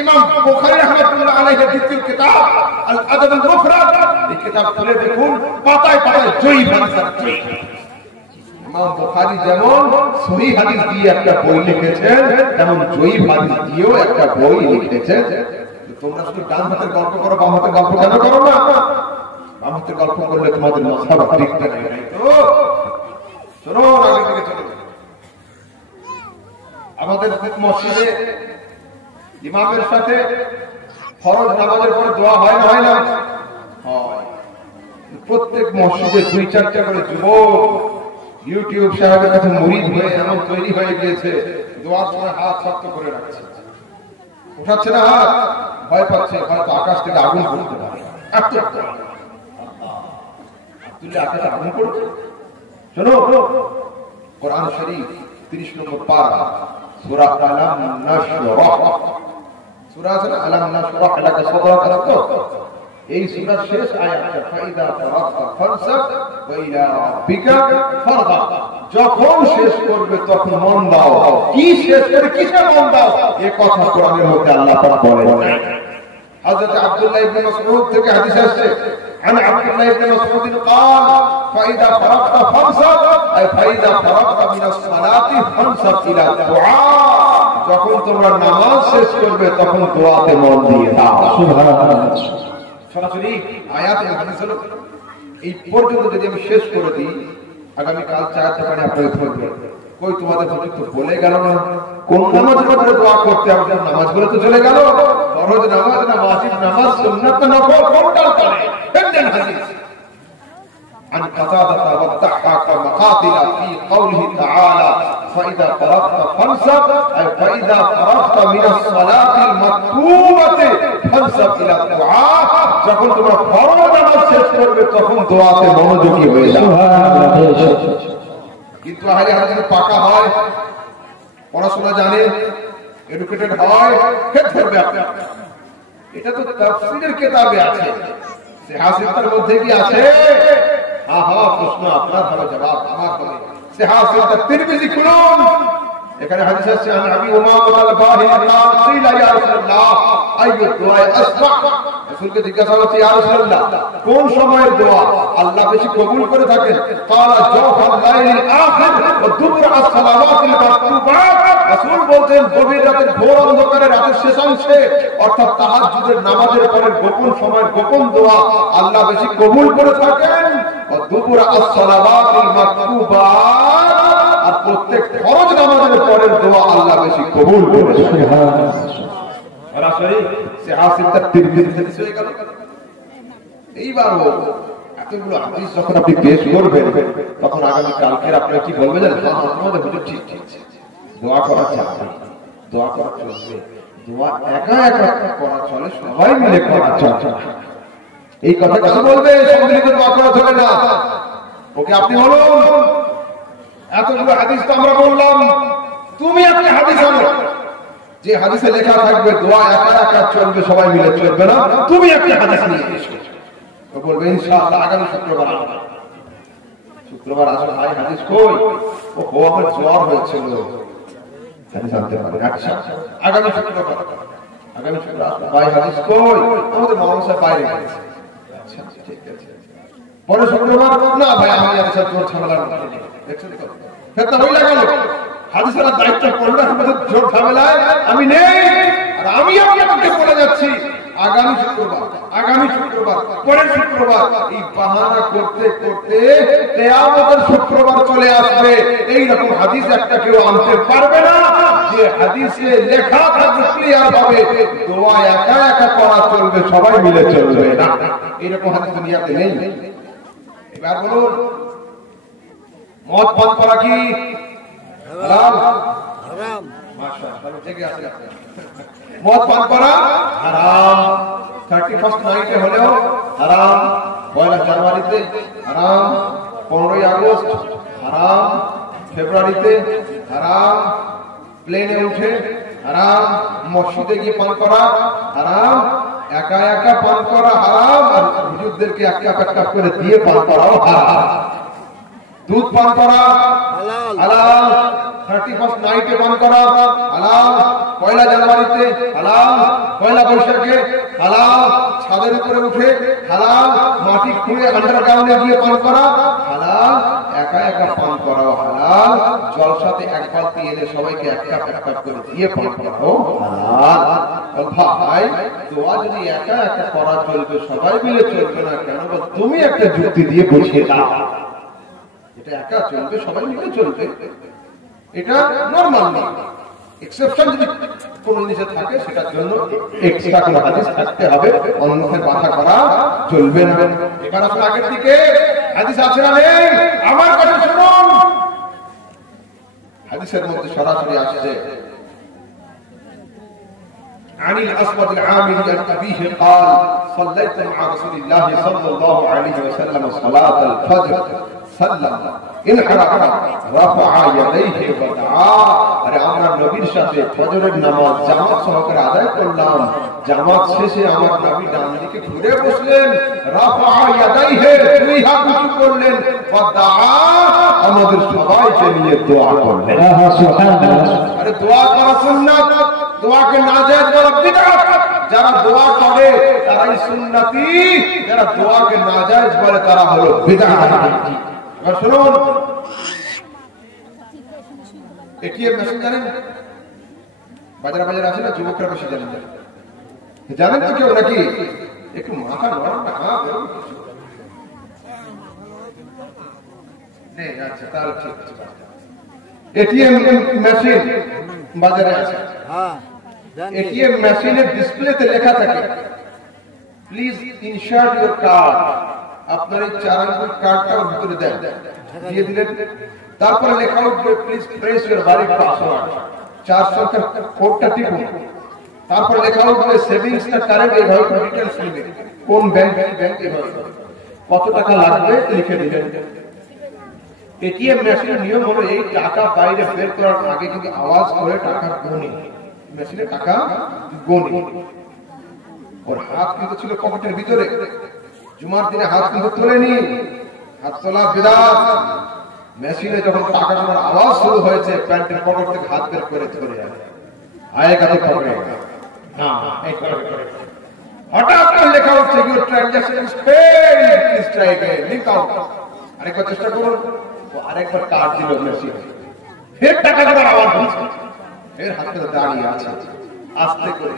ইমাম বুখারী রাহমাতুল্লাহ আলাইহি দ্বিতীয় কিতাব আল আদব আল মুফরাদ, এই কিতাব খুলে দেখুন, পাতায় পাতায় জয়ীফ হাদিস আছে। ইমাম বুখারী যেমন সহিহ হাদিস দিয়ে একটা বই লিখেছেন, তেমন জয়ীফ হাদিস দিয়েও একটা বই লিখেছেন। তোমরা শুধু ডান হাতের গল্প করো, বাম হাতের গল্প কেন করো না? বাম হাতের গল্প করলে তোমাদের মাযহাব ঠিক থাকে না। তো শোনো, আগে থেকে চলো। আমাদের মসজিদে ইমামের সাথে ফরজ নামাজের পরে দোয়া হয় না? হয় না? হয়। প্রত্যেক মসজিদে 2-4টা করে যুবক ইউটিউব সাহেবের কাছে মুরিদ হয়ে এমন তৈরি হয়ে গিয়েছে, দোয়ার সময় হাত শক্ত করে রাখছে, উঠাচ্ছে না হাত, ভয় পাচ্ছে হয়তো আকাশ থেকে আগুন পড়তে পারে। তুলে আকাশে আগুন পড়বে। শোনো, কোরআন শরীফ 30 নম্বর পারা, সূরা আলাম নাশরাহ, সূরা আলাম নাশরাহ লাকা সাদরাক, তো এই সূরার শেষ আয়াতটা ফাইদা ফারাগতা ফানসাব ওয়া ইলা রাব্বিকা ফারগাব। যখন শেষ করবে তখন মন দাও। কি শেষ করে কিসে মন দাও, এই কথা কোরআনের মধ্যে আল্লাহ পাক বলেন। হযরত আব্দুল্লাহ ইবনে মাসউদ থেকে হাদিস আসছে, عن عبد الله بن مسعود قال فإذا فرغت فانصب أي فإذا فرغت من الصلاة فانصب إلى الدعاء। যখন তোমরা নামাজ শেষ করবে তখন দোয়াতে মন দিয়ে দাও। সুবহানাল্লাহ। সরাসরি আয়াত এবং হাদিস হলো এই পর্যন্ত যদি আমি শেষ করে দিই, আগামী কাল 4 টাকা আপনাদের ধরবে, কই তোমাদের হুজুর তো বলে গেল না কোন নামাজের মধ্যে দোয়া করতে হবে? নামাজগুলো তো চলে গেল, ফরজ নামাজ না ওয়াজিব নামাজ, সুন্নাত না নফল, কোনটা করে? হেন হাদিস عن قتادة والضحاك ومقاتل في قوله تعالى فإذا فرغت فانصب أي فإذا فرغت من الصلاة المكتوبة فانصب إلى الدعاء। যখন তোমরা ফরজ নামাজ শেষ করবে তখন দোয়াতে মনোযোগী হয়ে যাও। কিন্তু আহলে হাদিস পাকা হয়, পড়াশোনা জানে, এডুকেটেড হয়, খেত করবে আপনি। এটা তো তাফসীরের কিতাবে আছে, সিহাসিতের মধ্যে কি আছে? প্রশ্ন আপনার হবে, জবাব আমার হবে। সিহাসিত তিরমিজি খুলুন, এখানে হাদিস আছে আন আবি উমামা আল-বাহিলি قال قيل يا رسول الله اي الدعاء اسمع রাসূলকে জিজ্ঞাসা হচ্ছে ইয়া রাসূলুল্লাহ কোন সময়ের দোয়া আল্লাহ বেশি কবুল করে থাকেন? ক্বালা জাওফাল লাইলিল আখির ওয়া দুবুর আস-সালাওয়াতিল মাকতুবাত। রাসূল বলতেন গভীর রাতের ঘোর অন্ধকারে রাতের শেষাংশে অর্থাৎ তাহাজ্জুদের নামাজের পরে গোপন সময়ের গোপন দোয়া আল্লাহ বেশি কবুল করে থাকেন। ওয়া দুবুর আস-সালাওয়াতিল মাকতুবাত, আর প্রত্যেক ফরজ নামাজের পরের দোয়া আল্লাহ বেশি কবুল করে থাকেন। সরাসরি সিহাসিতা তিরমিজি হাদিস হয়ে গেল। এইবার এতগুলো হাদিস যখন আপনি পেশ করবেন তখন আগামী কালকে আপনি কি বলবেন জানেন? আমাদের হুজুর ঠিক ঠিক দোয়া করা চাই, দোয়া করা চলবে, দোয়া একা একা করা চলে, সবাই মিলে করা চলে। এই কথা কেন বলবে সম্মিলিত দোয়া করা চলে না? ওকে আপনি বলুন এতগুলো হাদিস তো আমরা বললাম, তুমি একটা হাদিস আনো যে হাদিসে লেখা থাকবে দোয়া একা একা চলবে, সবাই মিলে চলবে না। তুমি একটা হাদিস নিয়ে এসো, ও বলবে ইনশাআল্লাহ আগামী শুক্রবার আসবে। শুক্রবার আসলে ভাই হাদিস কই? ও আমার জ্বর হয়েছিল, হাদিস আনতে পারে। আচ্ছা আগামী শুক্রবার, আগামী শুক্রবার ভাই হাদিস কই? আমাদের মহামসা বাইরে গেছে। আচ্ছা ঠিক আছে, পরে শুক্রবার না ভাই আমি আর সাথে জোর ঝামেলা নেই, দেখছেন তো ফেরতা হইলা গেল। হাদিসের দায়িত্ব পড়লো আমাদের জোর ঝামেলায় আমি নেই, আর আমি আপনাকে বলে যাচ্ছি আগামী শুক্রবার, আগামী শুক্রবার, পরের শুক্রবার, এই বাহানা করতে করতে কিয়ামতের শুক্রবার চলে আসবে। এই রকম হাদিস একটা কেউ আনতে পারবে না যে হাদিসে লেখা থাকবে ক্লিয়ার ভাবে দোয়া একা একা করা চলবে, সবাই মিলে চলবে না। এইরকম হাদিস দুনিয়াতে নেই। এবার বলুন মদ পান করা কি হারাম? হারাম। মাশাআল্লাহ ঠিক আছে, মদ পান করা হারাম। 31st নাইটে হলেও হারাম, 1 জানুয়ারিতে হারাম, 15 আগস্ট হারাম, ফেব্রুয়ারিতে হারাম, প্লেনে উঠে হারাম, মসজিদে গিয়ে পান করা হারাম, একা একা পান করা হারাম, আর হুজুরদেরকে এক কাপ এক কাপ করে দিয়ে পান করাও হারাম। দুধ পান করা হালাল, 31st নাইটে পান করা হালাল, 1 জানুয়ারিতে হালাল, 1 বৈশাখে হালাল, ছাদের উপরে উঠে হালাল, মাটি খুঁড়ে আন্ডারগ্রাউন্ডে গিয়ে পান করা হালাল, একা একা পান করাও হালাল, জলসাতে এক বালতি এনে সবাইকে এক কাপ করে দিয়ে পান করাও হালাল। ভাই দোয়া যদি একা একা করা চলবে, সবাই মিলে চলবে না কেন? তুমি একটা যুক্তি দিয়ে বুঝিয়ে দাও এটা একা চলবে, সবাই মিলে চলবে, এটা নরমাল না। এক্সেপশন যদি কোন জিনিসে থাকে সেটার জন্য এক্সট্রা কোনো হাদিস থাকতে হবে, অন্যকে বাধা করা চলবে না। এবার আসলে আগের দিকে হাদিস আছে না নেই? আমার কথা শুনুন, হাদিসের মধ্যে সরাসরি আসছে عن الأسود العامل عن أبيه قال صليت مع رسول الله صلى الله عليه وسلم صلاة الفجر سلم انحرف رفع يديه ودعا। আরে আমরা নবীর সাথে ফজরের নামাজ জামাত সহকারে আদায় করলাম, জামাত শেষে আমার নবী ডান দিকে ঘুরে বসলেন, রাফা ইয়াদাইহি দুই হাত উঁচু করলেন, ওয়াদআ আমাদের সবাইকে নিয়ে দোয়া করলেন। সুবহানাল্লাহ। আরে দোয়া করা সুন্নাত, দোয়াকে নাজায়েজ বলা বিদআত। যারা দোয়া করে তারাই সুন্নতি, যারা দোয়াকে নাজায়েজ বলে তারা হলো বিদআত। আর শুনুন, এটিএম মেশিন জানেন? বাজারে বাজারে আছে না, যুবকরা বেশি জানেন, জানেন তো কেউ নাকি? একটু মাথা নরম না? নেই, আচ্ছা তাহলে ঠিক আছে। এটিএম মেশিন বাজারে আছে, এটিএম মেশিনের ডিসপ্লেতে লেখা থাকে প্লিজ ইনসার্ট ইউর কার্ড। আপনার এই 4 আঙ্গুল কার্ডটা ওর ভিতরে দেন, দিয়ে দিলেন, তারপরে লেখা উঠবে please press your valid password, 4 সংখ্যার কোডটা টিপুন। তারপরে লেখা উঠবে সেভিংস না কারেন্ট, এইভাবে ডিটেইলস লিখে কোন ব্যাংক এইভাবে কত টাকা লাগবে লিখে দিলেন। এটিএম মেশিনের নিয়ম হলো এই টাকা বাইরে বের করার আগে কিন্তু আওয়াজ করে টাকা গোনে, মেশিনে টাকা গোনে। ওর হাত কিন্তু ছিল পকেটের ভিতরে, জুমার দিনে হাত কিন্তু তোলেনি, হাত তোলা বিদআত। মেশিনে যখন টাকা গোনার আওয়াজ শুরু হয়েছে, প্যান্টের পকেট থেকে হাত বের করে ধরে আয়েগা তো পকেটে না, এই করে হঠাৎ করে লেখা হচ্ছে your transaction is failed, please try again, লিখ আউট। আরেকবার চেষ্টা করুন। ও আরেকবার কার্ড দিল মেশিন, ফের টাকা দেওয়ার আওয়াজ হচ্ছে, ফের হাতে দাঁড়িয়ে আছে, আস্তে করে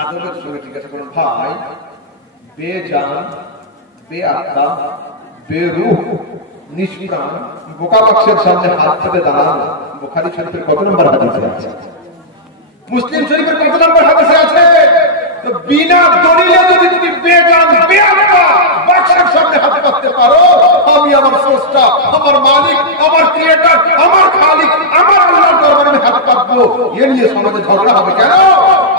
আদবের সঙ্গে জিজ্ঞাসা করুন, ভাই বেজান, বেআত্মা, বেরূহ, নিষ্প্রাণ বোকা বাক্সের সামনে হাত পেতে দাঁড়ান। বুখারী শরীফের কত নম্বর হাদিসে আছে? মুসলিম শরীফের কত নম্বর হাদিসে আছে? তো বিনা দলিলে যদি তুমি বেজান, বেআত্মা বাক্সের সামনে হাত পাততে পারো, আমি আমার স্রষ্টা, আমার মালিক, আমার ক্রিয়েটর, আমার খালিক, আমার আল্লাহর দরবারে আমি হাত পাতবো, এ নিয়ে সমাজে ঝগড়া হবে কেন?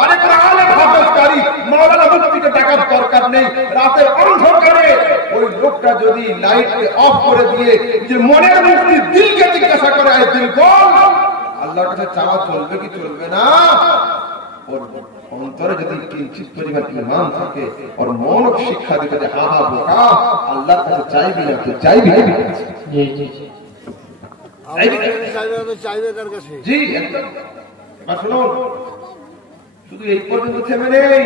আরে কোরআনের হাফেজকারী মাওলানা মুফতিকে টাকার দরকার নেই। রাতের অন্ধকারে ওই লোকটা যদি লাইটকে অফ করে দিয়ে যে মনের মুক্তি দিলকে জিজ্ঞাসা করে, আয় দিল বল, আল্লাহর কাছে চাওয়া চলবে কি চলবে না? ওর অন্তরে যদি কিঞ্চিত পরিমাণ ঈমান থাকে, ওর মন শিক্ষা দিতে যে হা হা বোকা, আল্লাহর কাছে চাইবি না তো চাইবি না। জি জি চাইবে তার কাছে। জি একদম। এবার শুনুন, শুধু এই পর্যন্ত থেমে নেই।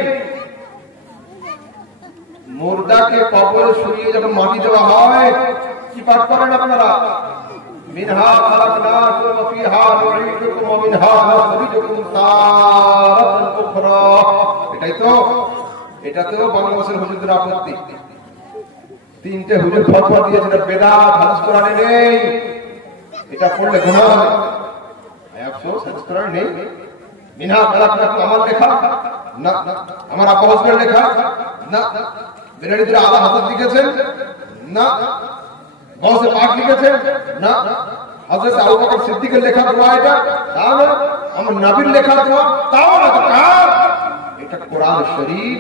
মুর্দাকে কবরে শুইয়ে যখন মাটি দেওয়া হয়, কি পাঠ করেন আপনারা? মিনহা খালাকনাকুম ওয়া ফিহা নুঈদুকুম ওয়া মিনহা নুখরিজুকুম তারাতান উখরা। এটাই তো, এটাতেও বাংলাদেশের হুজুরদের আপত্তি। তিনটে হুজুর ফতোয়া দিয়েছে এটা বেদাত, হাদিস কোরআনে নেই, এটা পড়লে গুনাহ হবে। আফসোস হাদিস কোরআনে নেই। মিনহা খালাকনাকুম আমার লেখা না, আমার আব্বা হুজুরের লেখা না, বেরেলিদের আলা হাদিস লিখেছেন না, গৌসে পাক লিখেছেন না, হযরত আবু বকর সিদ্দিকের লেখা দোয়া এটা তাও না, আমার নবীর লেখা দোয়া তাও না। তো কার? এটা কোরআন শরীফ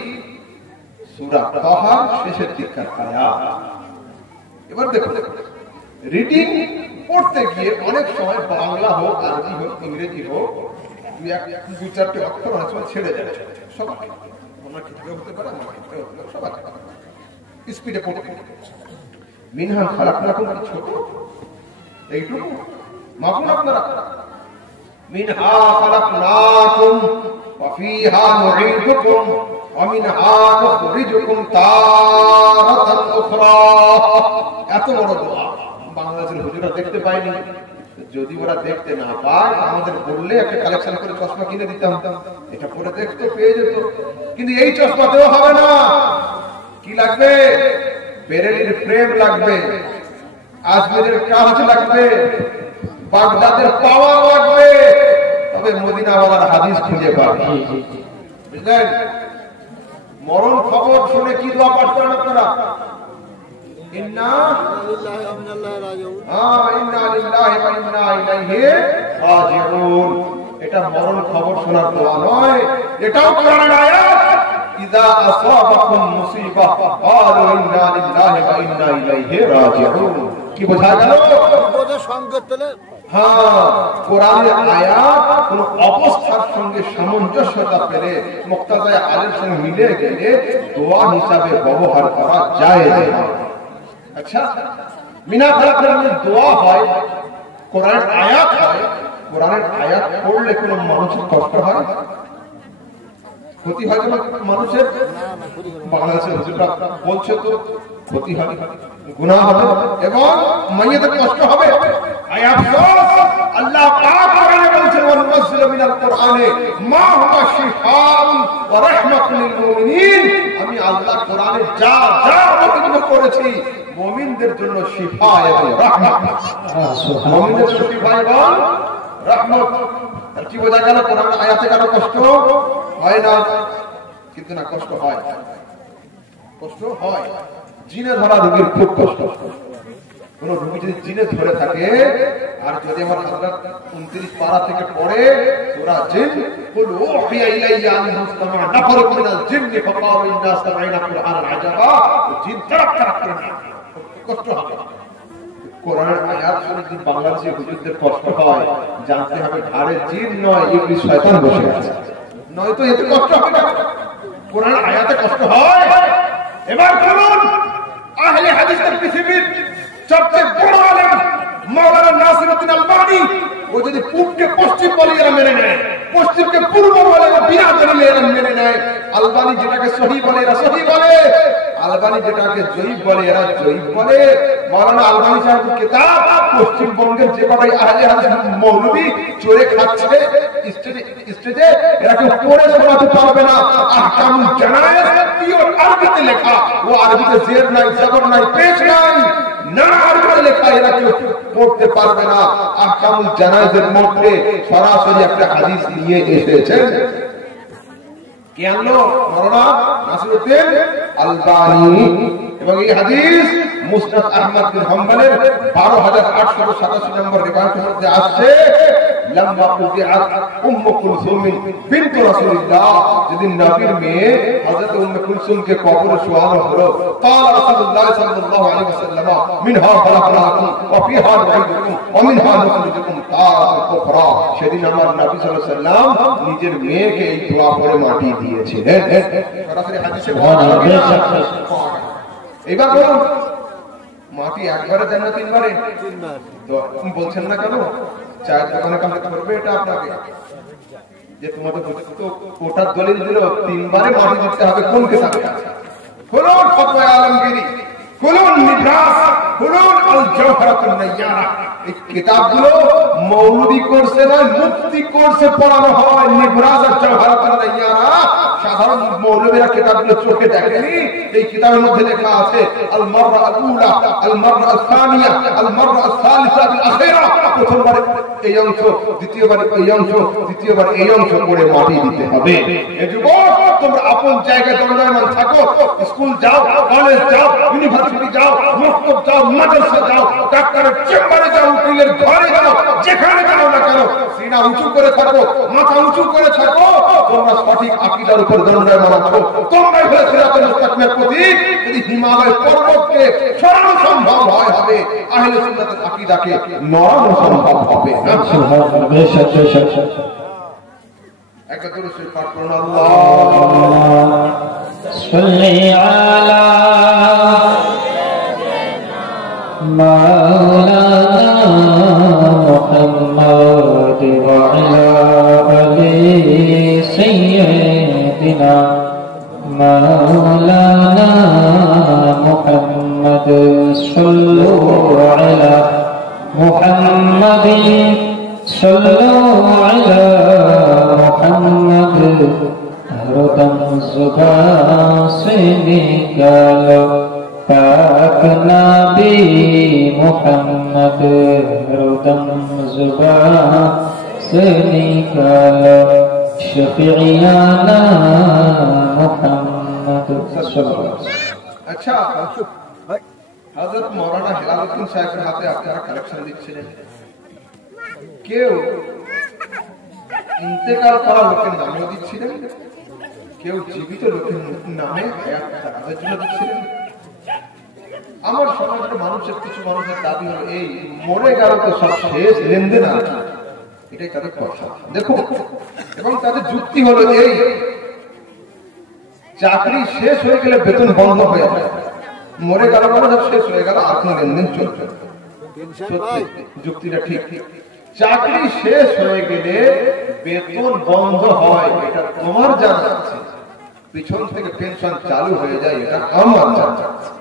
সূরা তাহা শেষের দিককার আয়াত। এবার দেখুন, রিডিং পড়তে গিয়ে অনেক সময় বাংলা হোক, আরবি হোক, ইংরেজি হোক, দুই চারটে অক্ষর অনেক সময় ছেড়ে যায়। সবাই আমার ক্ষেত্রে হতে পারে, আমার ক্ষেত্রে হতে পারে, সবাই স্পিডে পড়তে। মিনহা খালাকনাকুম কি ছোট? এইটুকু মাপুন আপনারা। মিনহা খালাকনাকুম ওয়া ফিহা নুঈদুকুম ওয়া মিনহা নুখরিজুকুম তারাতান উখরা। এত বড় দোয়া বাংলাদেশের হুজুররা দেখতে পায়নি। যদি ওরা দেখতে না পায়, আমাদের বললে একটা কালেকশন করে চশমা কিনে দিতাম, এটা পরে দেখতে পেয়ে যেত। কিন্তু এই চশমাতেও হবে না। কি লাগবে? বেরেলির প্রেম লাগবে, আজমিরের কাজ লাগবে, বাগদাদের পাওয়ার লাগবে, তবে মদিনাওয়ালার হাদিস খুঁজে পাবে। বুঝলেন? মরণ খবর শুনে কি দোয়া পাঠ করেন আপনারা? ইন্না লিল্লাহি ওয়া ইন্না ইলাইহি রাজিউন। এটা মরণ খবর শোনার দোয়া নয়, এটাও কোরআনের আয়াত। ইযা আসাবাকুম মুসিবাহ ক্বালু ইন্না লিল্লাহি ওয়া ইন্না ইলাইহি রাজিউন। কি বোঝা গেল? বোঝা সংকেত পেলে। হ্যাঁ, কোরআনের আয়াত কোন অবস্থার সঙ্গে সামঞ্জস্যতা পেলে, মুক্তাদায়ে হালের সঙ্গে মিলে গেলে দোয়া হিসাবে ব্যবহার করা যায়। আচ্ছা, মিনা খালাকনাকুম দোয়া হয়, কোরআনের আয়াত হয়। কোরআনের আয়াত পড়লে কোন মানুষের কষ্ট হয়, ক্ষতি হয় কোন মানুষের? বাংলাদেশের হুজুররা বলছে তো ক্ষতি হবে, গুনাহ হবে এবং মাইয়াতের কষ্ট হবে। আল্লাহ পাক কোরআনে বলেছেন, ওয়া নুনাজ্জিলু মিনাল কোরআনে মা হুয়া শিফাউন ওয়া রাহমাতুল লিল মুমিনিন। আমি আল্লাহ কোরআনে যা যা অবতীর্ণ করেছি মুমিনদের জন্য শিফা এবং রাহমাত। মুমিনদের জন্য শিফা এবং রাহমাত। কি বোঝা গেল? কোরআন আয়াতে কারো কষ্ট হয় না, কিন্তু না কষ্ট হয়, কষ্ট হয়। জিনে ধরা রোগীর খুব কষ্ট। কোন রোগী যদি জিনে ধরে থাকে, আর যদি আমার হযরত 29 পারা থেকে পড়ে সূরা জিন, কুল উহিয়া ইলাইয়া আন্নাহু ইসতামা'a নাফারুম মিনাল জিন্নি ফাকালু ইন্না সামি'না কুরআনান আজাবা। জিন তারাক করে না, কষ্ট হবে। কোরআনের আয়াত শুনে যদি বাংলাদেশের হুজুরদের কষ্ট হয়, জানতে হবে ঘাড়ে জিন নয়, ইবলিস শয়তান বসে আছে, নয়তো এতে কষ্ট হবে না। কোরআনের আয়াতে কষ্ট হয়। এবার বলুন, আহলে হাদিসের পৃথিবীর সবচেয়ে বড় আলেম মাওলানা নাসিরউদ্দিন আলবানী, ও যদি পূবকে পশ্চিম বলে এরা মেনে নেয়, পশ্চিমকে পূর্ব বলে বিরাট আলেমেরা মেনে নেয়। আলবানি যেটাকে সহি বলে এরা সহি বলে, আলবানি যেটাকে জয়ীফ বলে এরা জয়ীফ বলে। মাওলানা আলবানি সাহেবের কিতাব পশ্চিমবঙ্গের যে কটাই আহলে হাদিস মৌলবি চোরে খাচ্ছে স্টেজে, এরা কেউ পড়ে শোনাতে পারবে না। আহকামুল জানায়েজ পিওর আরবিতে লেখা, ও আরবিতে জের নাই, জবর নাই, পেশ নাই, না আরবিতে লেখা, এরা কেউ পড়তে পারবে না। আহকামুল জানায়েজের মধ্যে সরাসরি একটা হাদিস নিয়ে এসেছেন। কে আনলো? মাওলানা নাসিরউদ্দিন আলবানী। এবং এই হাদিস মুসনাদ আহমদ বিন হাম্বলের 12887 নম্বর রিওয়ায়াতের মধ্যে আসছে, লম্মা কুতিআত উম্মু কুলসুম বিনত রাসূলুল্লাহ, যেদিন নবীর মেয়ে হযরত উম্মে কুলসুমকে কবরে শোয়ানো হলো, قال রাসূলুল্লাহ সাল্লাল্লাহু আলাইহি ওয়াসাল্লাম, মিনহা খলাকনাকুম ওয়া ফিহা নুঈদুকুম ওয়া মিনহা নুখরিজুকুম তারাতান উখরা। সেদিন আমার নবী সাল্লাল্লাহু আলাইহি ওয়াসাল্লাম নিজের মেয়েকে এই দোয়া পড়ে মাটি দিয়েছিলেন। সরাসরি হাদিসে বলা আছে। এবার বলুন, মাটি একবারে দেন না তিনবারে? বলছেন না কেন? চায়ের দোকানে কামড়ে ধরবে এটা আপনাকে, যে তোমাদের তো কোটার দলিল দিল তিনবারে মাটি দিতে হবে, কোন কিতাবে আছে? খুলুন ফতোয়া আলমগীরি, খুলুন নিব্রাস, খুলুন আল জাওহারাতুন নাইয়ারা। এই কিতাবগুলো মৌলবি কোর্সে নয়, মুফতি কোর্সে পড়ানো হয়। নিব্রাস আর জাওহারাতুন নাইয়ারা সাধারণ মৌলবীরা কিতাবগুলো চোখে দেখেনি। এই কিতাবের মধ্যে লেখা আছে আল মাররা আল উলা, আল মাররা আল সানিয়া, আল মাররা আল সালিসা বিল আখিরা। প্রথমবার এই অংশ, দ্বিতীয়বার এই অংশ, তৃতীয়বার এই অংশ পড়ে মাটি দিতে হবে। এই যুবক, তোমরা আপন জায়গায় দণ্ডায়মান থাকো, স্কুল যাও, কলেজ যাও, ইউনিভার্সিটি যাও, মক্তব যাও, মাদ্রাসা যাও, ডাক্তারের চেম্বারে যাও, উকিলের ঘরে যাও, যেখানে যাও না কেন সিনা উঁচু করে থাকো, মাথা উঁচু করে থাকো। তোমরা সঠিক আকীদার উপর দণ্ডায়মান আছো। তোমরাই হলে সিরাতুল মুস্তাকিমের প্রতীক। যদি হিমালয় পর্বতকে সরানো সম্ভব হয়, হবে আহলে সুন্নাতের আকীদাকে নড়ানো সম্ভব হবে না। একটা করে সুর পাঠ করুন, আল্লাহুম্মা সাল্লি আলা মাওলানা মুহাম্মদ ওয়া আলা আলি সাইয়্যিদিনা মাওলানা মুহাম্মদ সাল্লাল্লাহু আলা মুহাম্মাদিন সাল্লাল্লাহু আলা মুহাম্মদ হরদম जुबान से निकालो पाक नबी मुहम्मद हरदम जुबान से निकालो शफीयाना मुहम्मद सल्लल्लाहु। अच्छा, हजरत मौलाना हिलालुद्दीन साहेবের হাতে আপনারা কালেকশন দিচ্ছিলেন। কেউ ইন্তেকাল করা লোকের নামে দিচ্ছিলেন, কেউ জীবিত লোকের নামে তাদের জন্য দিচ্ছিলেন। আমার সমাজের মানুষের, কিছু মানুষের দাবি হলো এই মরে গেল তো সব শেষ, লেনদেন আর কি, এটাই তাদের কথা। দেখো, এবং তাদের যুক্তি হলো এই, চাকরি শেষ হয়ে গেলে বেতন বন্ধ হয়ে যায়, মরে গেল বলে সব শেষ হয়ে গেল, আর কোনো লেনদেন চলছে। যুক্তিটা ঠিক। চাকরি শেষ হয়ে গেলে বেতন বন্ধ হয়, এটা তোমার জানা আছে। পিছন থেকে পেনশন চালু হয়ে যায়, এটা আমার জানা আছে।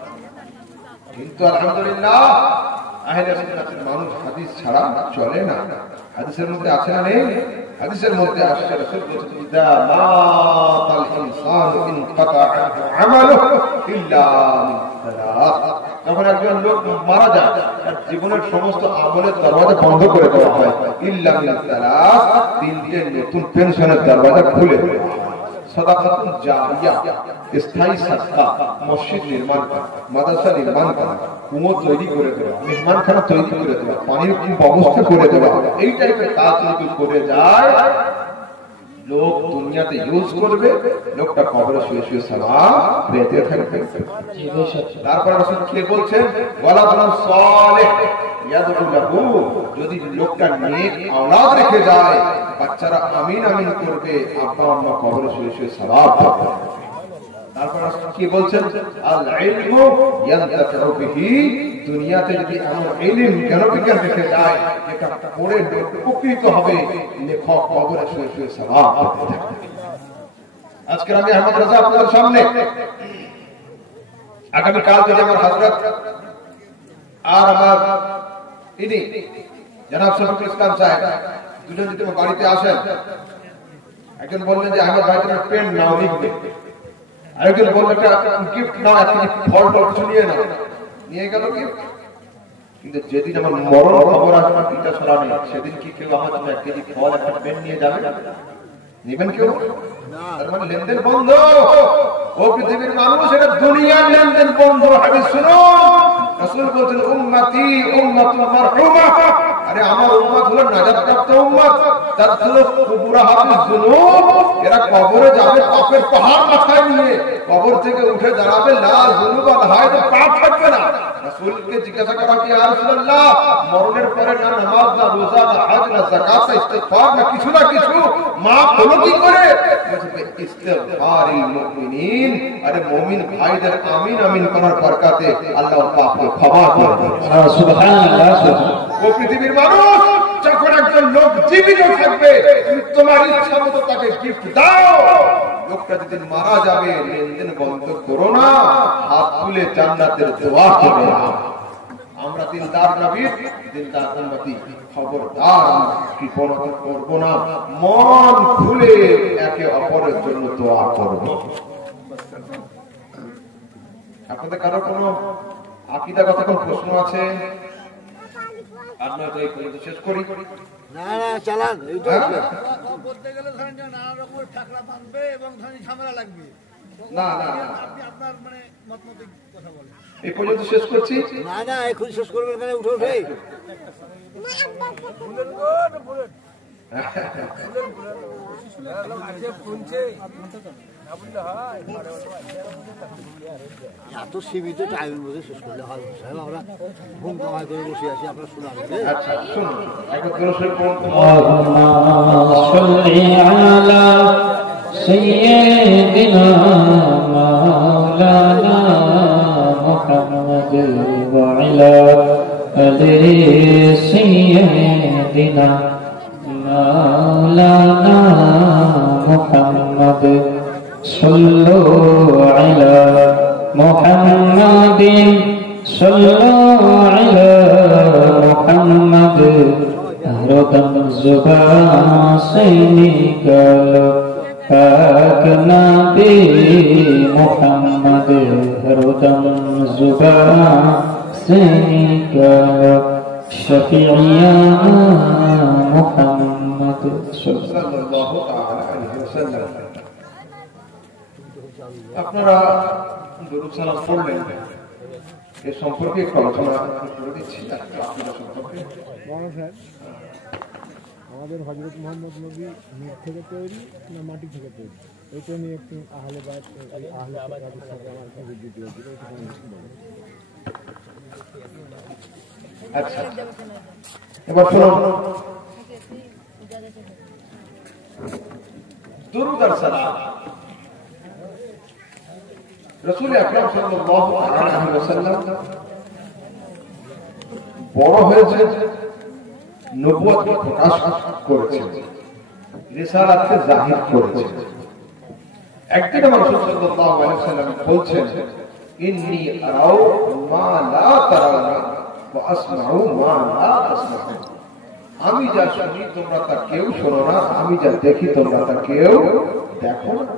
কিন্তু আলহামদুলিল্লাহ আহলে সুন্নাতের মানুষ হাদিস ছাড়া চলে না। হাদিসের মধ্যে আছে না নেই? হাদিসের মধ্যে আসছে রাসূল বলেছেন, ইদা মাতাল ইনসানু ইনকাতা আনহু আমালুহু ইল্লা মিন সালাত। যখন একজন লোক মারা যায়, তার জীবনের সমস্ত আমলের দরওয়াজা বন্ধ করে দেওয়া হয়, ইল্লা মিন সালাত, তিনটে নতুন পেনশনের দরওয়াজা খুলে দেওয়া হয়। সাদাকাতুন জারিয়া, স্থায়ী সাদকা, মসজিদ নির্মাণ করা, মাদ্রাসা নির্মাণ করা, কুয়ো তৈরি করে দেওয়া, মেহমানখানা তৈরি করে দেওয়া, পানির ব্যবস্থা করে দেওয়া, এই টাইপের কাজ যদি করে যায়, লোক দুনিয়াতে ইউজ করবে, লোকটা কবরে শুয়ে শুয়ে সালাত পেতে থাকবে। তারপর রাসূল কি বলছেন? ওয়ালাদুন সালেহ ইয়াদউ লাহু, যদি লোকটা নেক আওলাদ রেখে যায়, বাচ্চারা আমিন আমিন করবে, আব্বা আম্মা কবরে শুয়ে শুয়ে সালাত পড়বে। তারপর রাসূল কি বলছেন? আল ইলমু ইয়ানতাফিউ বিহি, দুনিয়াতে যদি এমন ইলম জ্ঞান রেখে যায়, যেটা পড়ে উপকৃত হবে, লেখক কবরে শুয়ে শুয়ে সালাত পড়তে থাকবে। আজকে আমি আহমদ রাজা আপনাদের সামনে আগামীকাল যদি আমার হযরত আর আমার ইনি জনাব শফিকুল ইসলাম সাহেব দুজন যদি আমার বাড়িতে আসেন, একজন বললেন যে আহমদ ভাই তোমার পেন নাও লিখবে, আরেকজন বললেন একটা গিফট নাও, একটা ফল টল কিছু নিয়ে নাও, নিয়ে গেল গিফট। কিন্তু যেদিন আমার মরণ খবর আসবে আমার পিতা শোনা নেই, সেদিন কি কেউ আমার জন্য 1 কেজি ফল একটা পেন নিয়ে যাবে? নেবেন কেউ? তার মানে লেনদেন বন্ধ। ও পৃথিবীর মানুষ, এটা দুনিয়ার লেনদেন বন্ধ। হাদিস শুনুন, রাসূল বলেছেন উম্মতি উম্মাতুন মারহুমা, আরে আমার উম্মত হলো নাজাতপ্রাপ্ত উম্মত। তাদখুলু কুবুরাহা বিযুনুব, এরা কবরে যাবে পাপের পাহাড় মাথায় নিয়ে, কবর থেকে উঠে দাঁড়াবে লা যুনুব আল হায়, পাপ থাকবে না। রাসূলকে জিজ্ঞাসা করা কি ইয়া রাসূলুল্লাহ, মরণের পরে না নামাজ না রোজা না হজ না যাকাত না ইস্তিগফার না কিছু না কিছু মাফ হলো কি করে? ইস্তিগফারিল মুমিনিন, আরে মুমিন ভাইদের আমিন আমিন করার বরকতে আল্লাহ পাপকে ক্ষমা করে দেন। সুবহানাল্লাহ। ও পৃথিবীর মানুষ, যখন একজন লোক জীবিত থাকবে তুমি তোমার ইচ্ছা মতো তাকে গিফট দাও। লোকটা যেদিন মারা যাবে লেনদেন বন্ধ করো না, হাত তুলে জান্নাতের দোয়া করো না। আমরা দিলদার নবীর দিলদার উম্মতি, খবরদার কৃপণতা করব না, মন খুলে একে অপরের জন্য দোয়া করব। আপনাদের কারো কোনো আকীদাগত কোনো প্রশ্ন আছে? আপনারা তো এই পর্যন্ত শেষ করি। না না চালান, এই তো বলতে গেলে ধরেন যে নানা রকমের ঠাকরা বাঁধবে এবং ধরেন ঝামেলা লাগবে। না না আপনি আপনার মানে মতামত কথা বলেন। এই পর্যন্ত শেষ করছি। না না এখন শেষ করবেন, মানে উঠে উঠে এত সীমিত টাইমের মধ্যে শেষ করলে হয় সাহেব, আমরা ঘুম কামাই করে বসে আছি, আপনার শোনাবেন। আচ্ছা শুনুন, একটা দরুদ পড়ুন। আল্লাহুম্মা সাল্লি আলা সাইয়্যিদিনা মাওলানা মুহাম্মাদ ওয়া আলা আলি সাইয়্যিদিনা মাওলানা মুহাম্মাদ সাল্লু আলা মুহাম্মাদিন সাল্লু আলা মুহাম্মাদ হরদম জুবান সে নিকালো পাক নবী মুহাম্মদ, হরদম জুবান সে নিকালো শফিয়া মুহাম্মদ সাল্লাল্লাহু আলাইহি ওয়াসাল্লাম। আপনারা দরুদ সালাম পড়লেন, এ সম্পর্কে একটু আলোচনা করে দিচ্ছি। আমাদের হযরত মুহাম্মদ নবী নিজ থেকে তৈরি না মাটি থেকে তৈরি, এটা নিয়ে একটু আহলে বাইত আহলে কিতাবের সাথে আমার একটা ভিডিও দিয়েছিল, এটা বলেন। আচ্ছা এবার শুনুন, দুরূদ আর সালাম রাসূল আকরাম সাল্লাল্লাহু আলাইহি ওয়াসাল্লাম বড় হয়েছে, নবুয়তকে প্রকাশ করেছেন, রিসালাতকে জাহির করেছেন। একদিন আমার রাসূল সাল্লাল্লাহু আলাইহি ওয়াসাল্লাম বলছেন, ইন্নী আরাউ মা লা তারাউনা ওয়া আসমাউ মা লা তাসমাউন, আমি যা শুনি তোমরা তা কেউ শোনো না, আমি যা দেখি তোমরা তা কেউ দেখো না।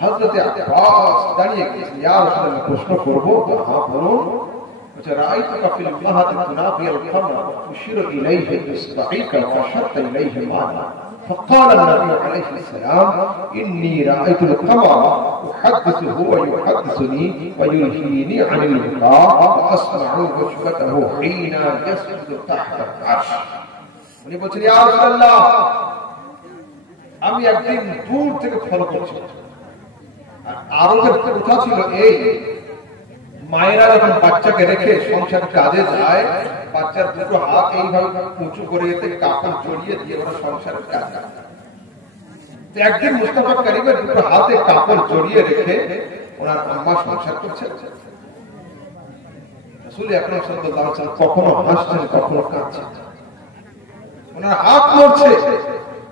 হযরতে আব্বাস দাঁড়িয়ে গেছেন, ইয়া রাসূলুল্লাহ প্রশ্ন করব? হ্যাঁ বলুন। রাআইতুকা ফিল মাহাদ তুনাফিল খামর তুশিরু ইলাইহি ইসবাইকা ফাশারতা ইলাইহি মা'না فقال النبي عليه السلام إني رأيت القمر أحدثه ويحدثني ويلهيني عن البكاء وأسمع وجبته حين يسجد تحت العرش। উনি বলছেন, ইয়া রাসূলুল্লাহ আমি একদিন দূর থেকে ফলো করছি। আরবের কথা ছিল এই, মায়েরা যখন বাচ্চাকে রেখে সংসারের কাজে যায়, বাচ্চার দুটো হাত এইভাবে উঁচু করে এতে কাপড় জড়িয়ে দিয়ে ওরা সংসারের কাজ করে। একদিন মুস্তাফা কারীমের দুটো হাতে কাপড় জড়িয়ে রেখে ওনার আম্মা সংসার করছেন। রাসূল আকরাম সাল্লাল্লাহু আলাইহি ওয়াসাল্লাম কখনো হাসছেন কখনো কাঁদছেন, ওনার হাত নড়ছে,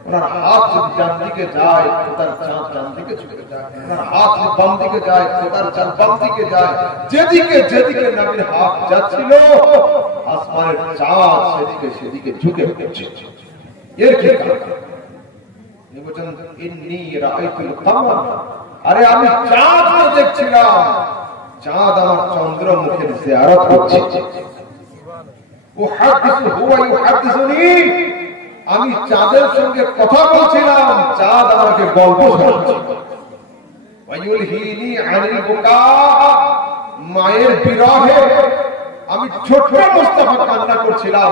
ওনার হাত যদি ডান দিকে যায় খোদার চাঁদ ডান দিকে ঝুঁকে যায়, ওনার হাত যদি বাম দিকে যায় খোদার চাঁদ বাম দিকে যায়। যেদিকে যেদিকে নবীর হাত যাচ্ছিল আসমানের চাঁদ সেদিকে সেদিকে ঝুঁকে পড়ছে। এর কি কারণ? বলছেন ইন্নী রাআইতুল কামার, আরে আমি চাঁদ দেখছিলাম, চাঁদ আমার চন্দ্রমুখের জিয়ারত করছে। আমি চাঁদের সঙ্গে কথা বলছিলাম, চাঁদ আমাকে গল্প শোনাচ্ছে। মায়ের বিরহে আমি ছোট মুস্তাফা কান্না করছিলাম,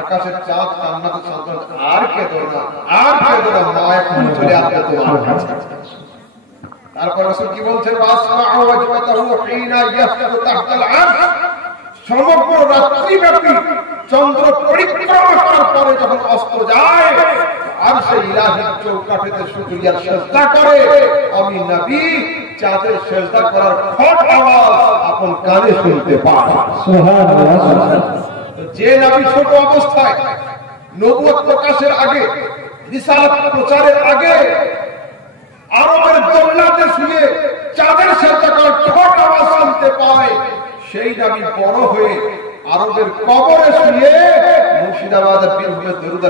আকাশের চাঁদ কান্নাতে সান্ত্বনা, আর কেঁদো না, আর কেঁদো না, মা এখন চলে আসবে তোমার কাছে। তারপর রাসূল কি বলছেন, সমগ্র রাত্রি ব্যাপী চন্দ্র পরিক্রমা করার পরে যখন অস্ত যায় আর সে ইলাহির চৌকাঠেতে শুকরিয়ার সেজদা করে, আমি নবী চাঁদের সেজদা করার খট আওয়াজ আপন কানে শুনতে পাই। সুবহানাল্লাহ। যে নবী ছোট অবস্থায় নবুয়ত প্রকাশের আগে, রিসালাত প্রচারের আগে আরবের জন্নাতে শুয়ে চাঁদের সেজদা করার খট আওয়াজ শুনতে পায়, সেই নবী বড় হয়ে আরবের কবরে শুয়ে মুর্শিদাবাদের বীর দরুদ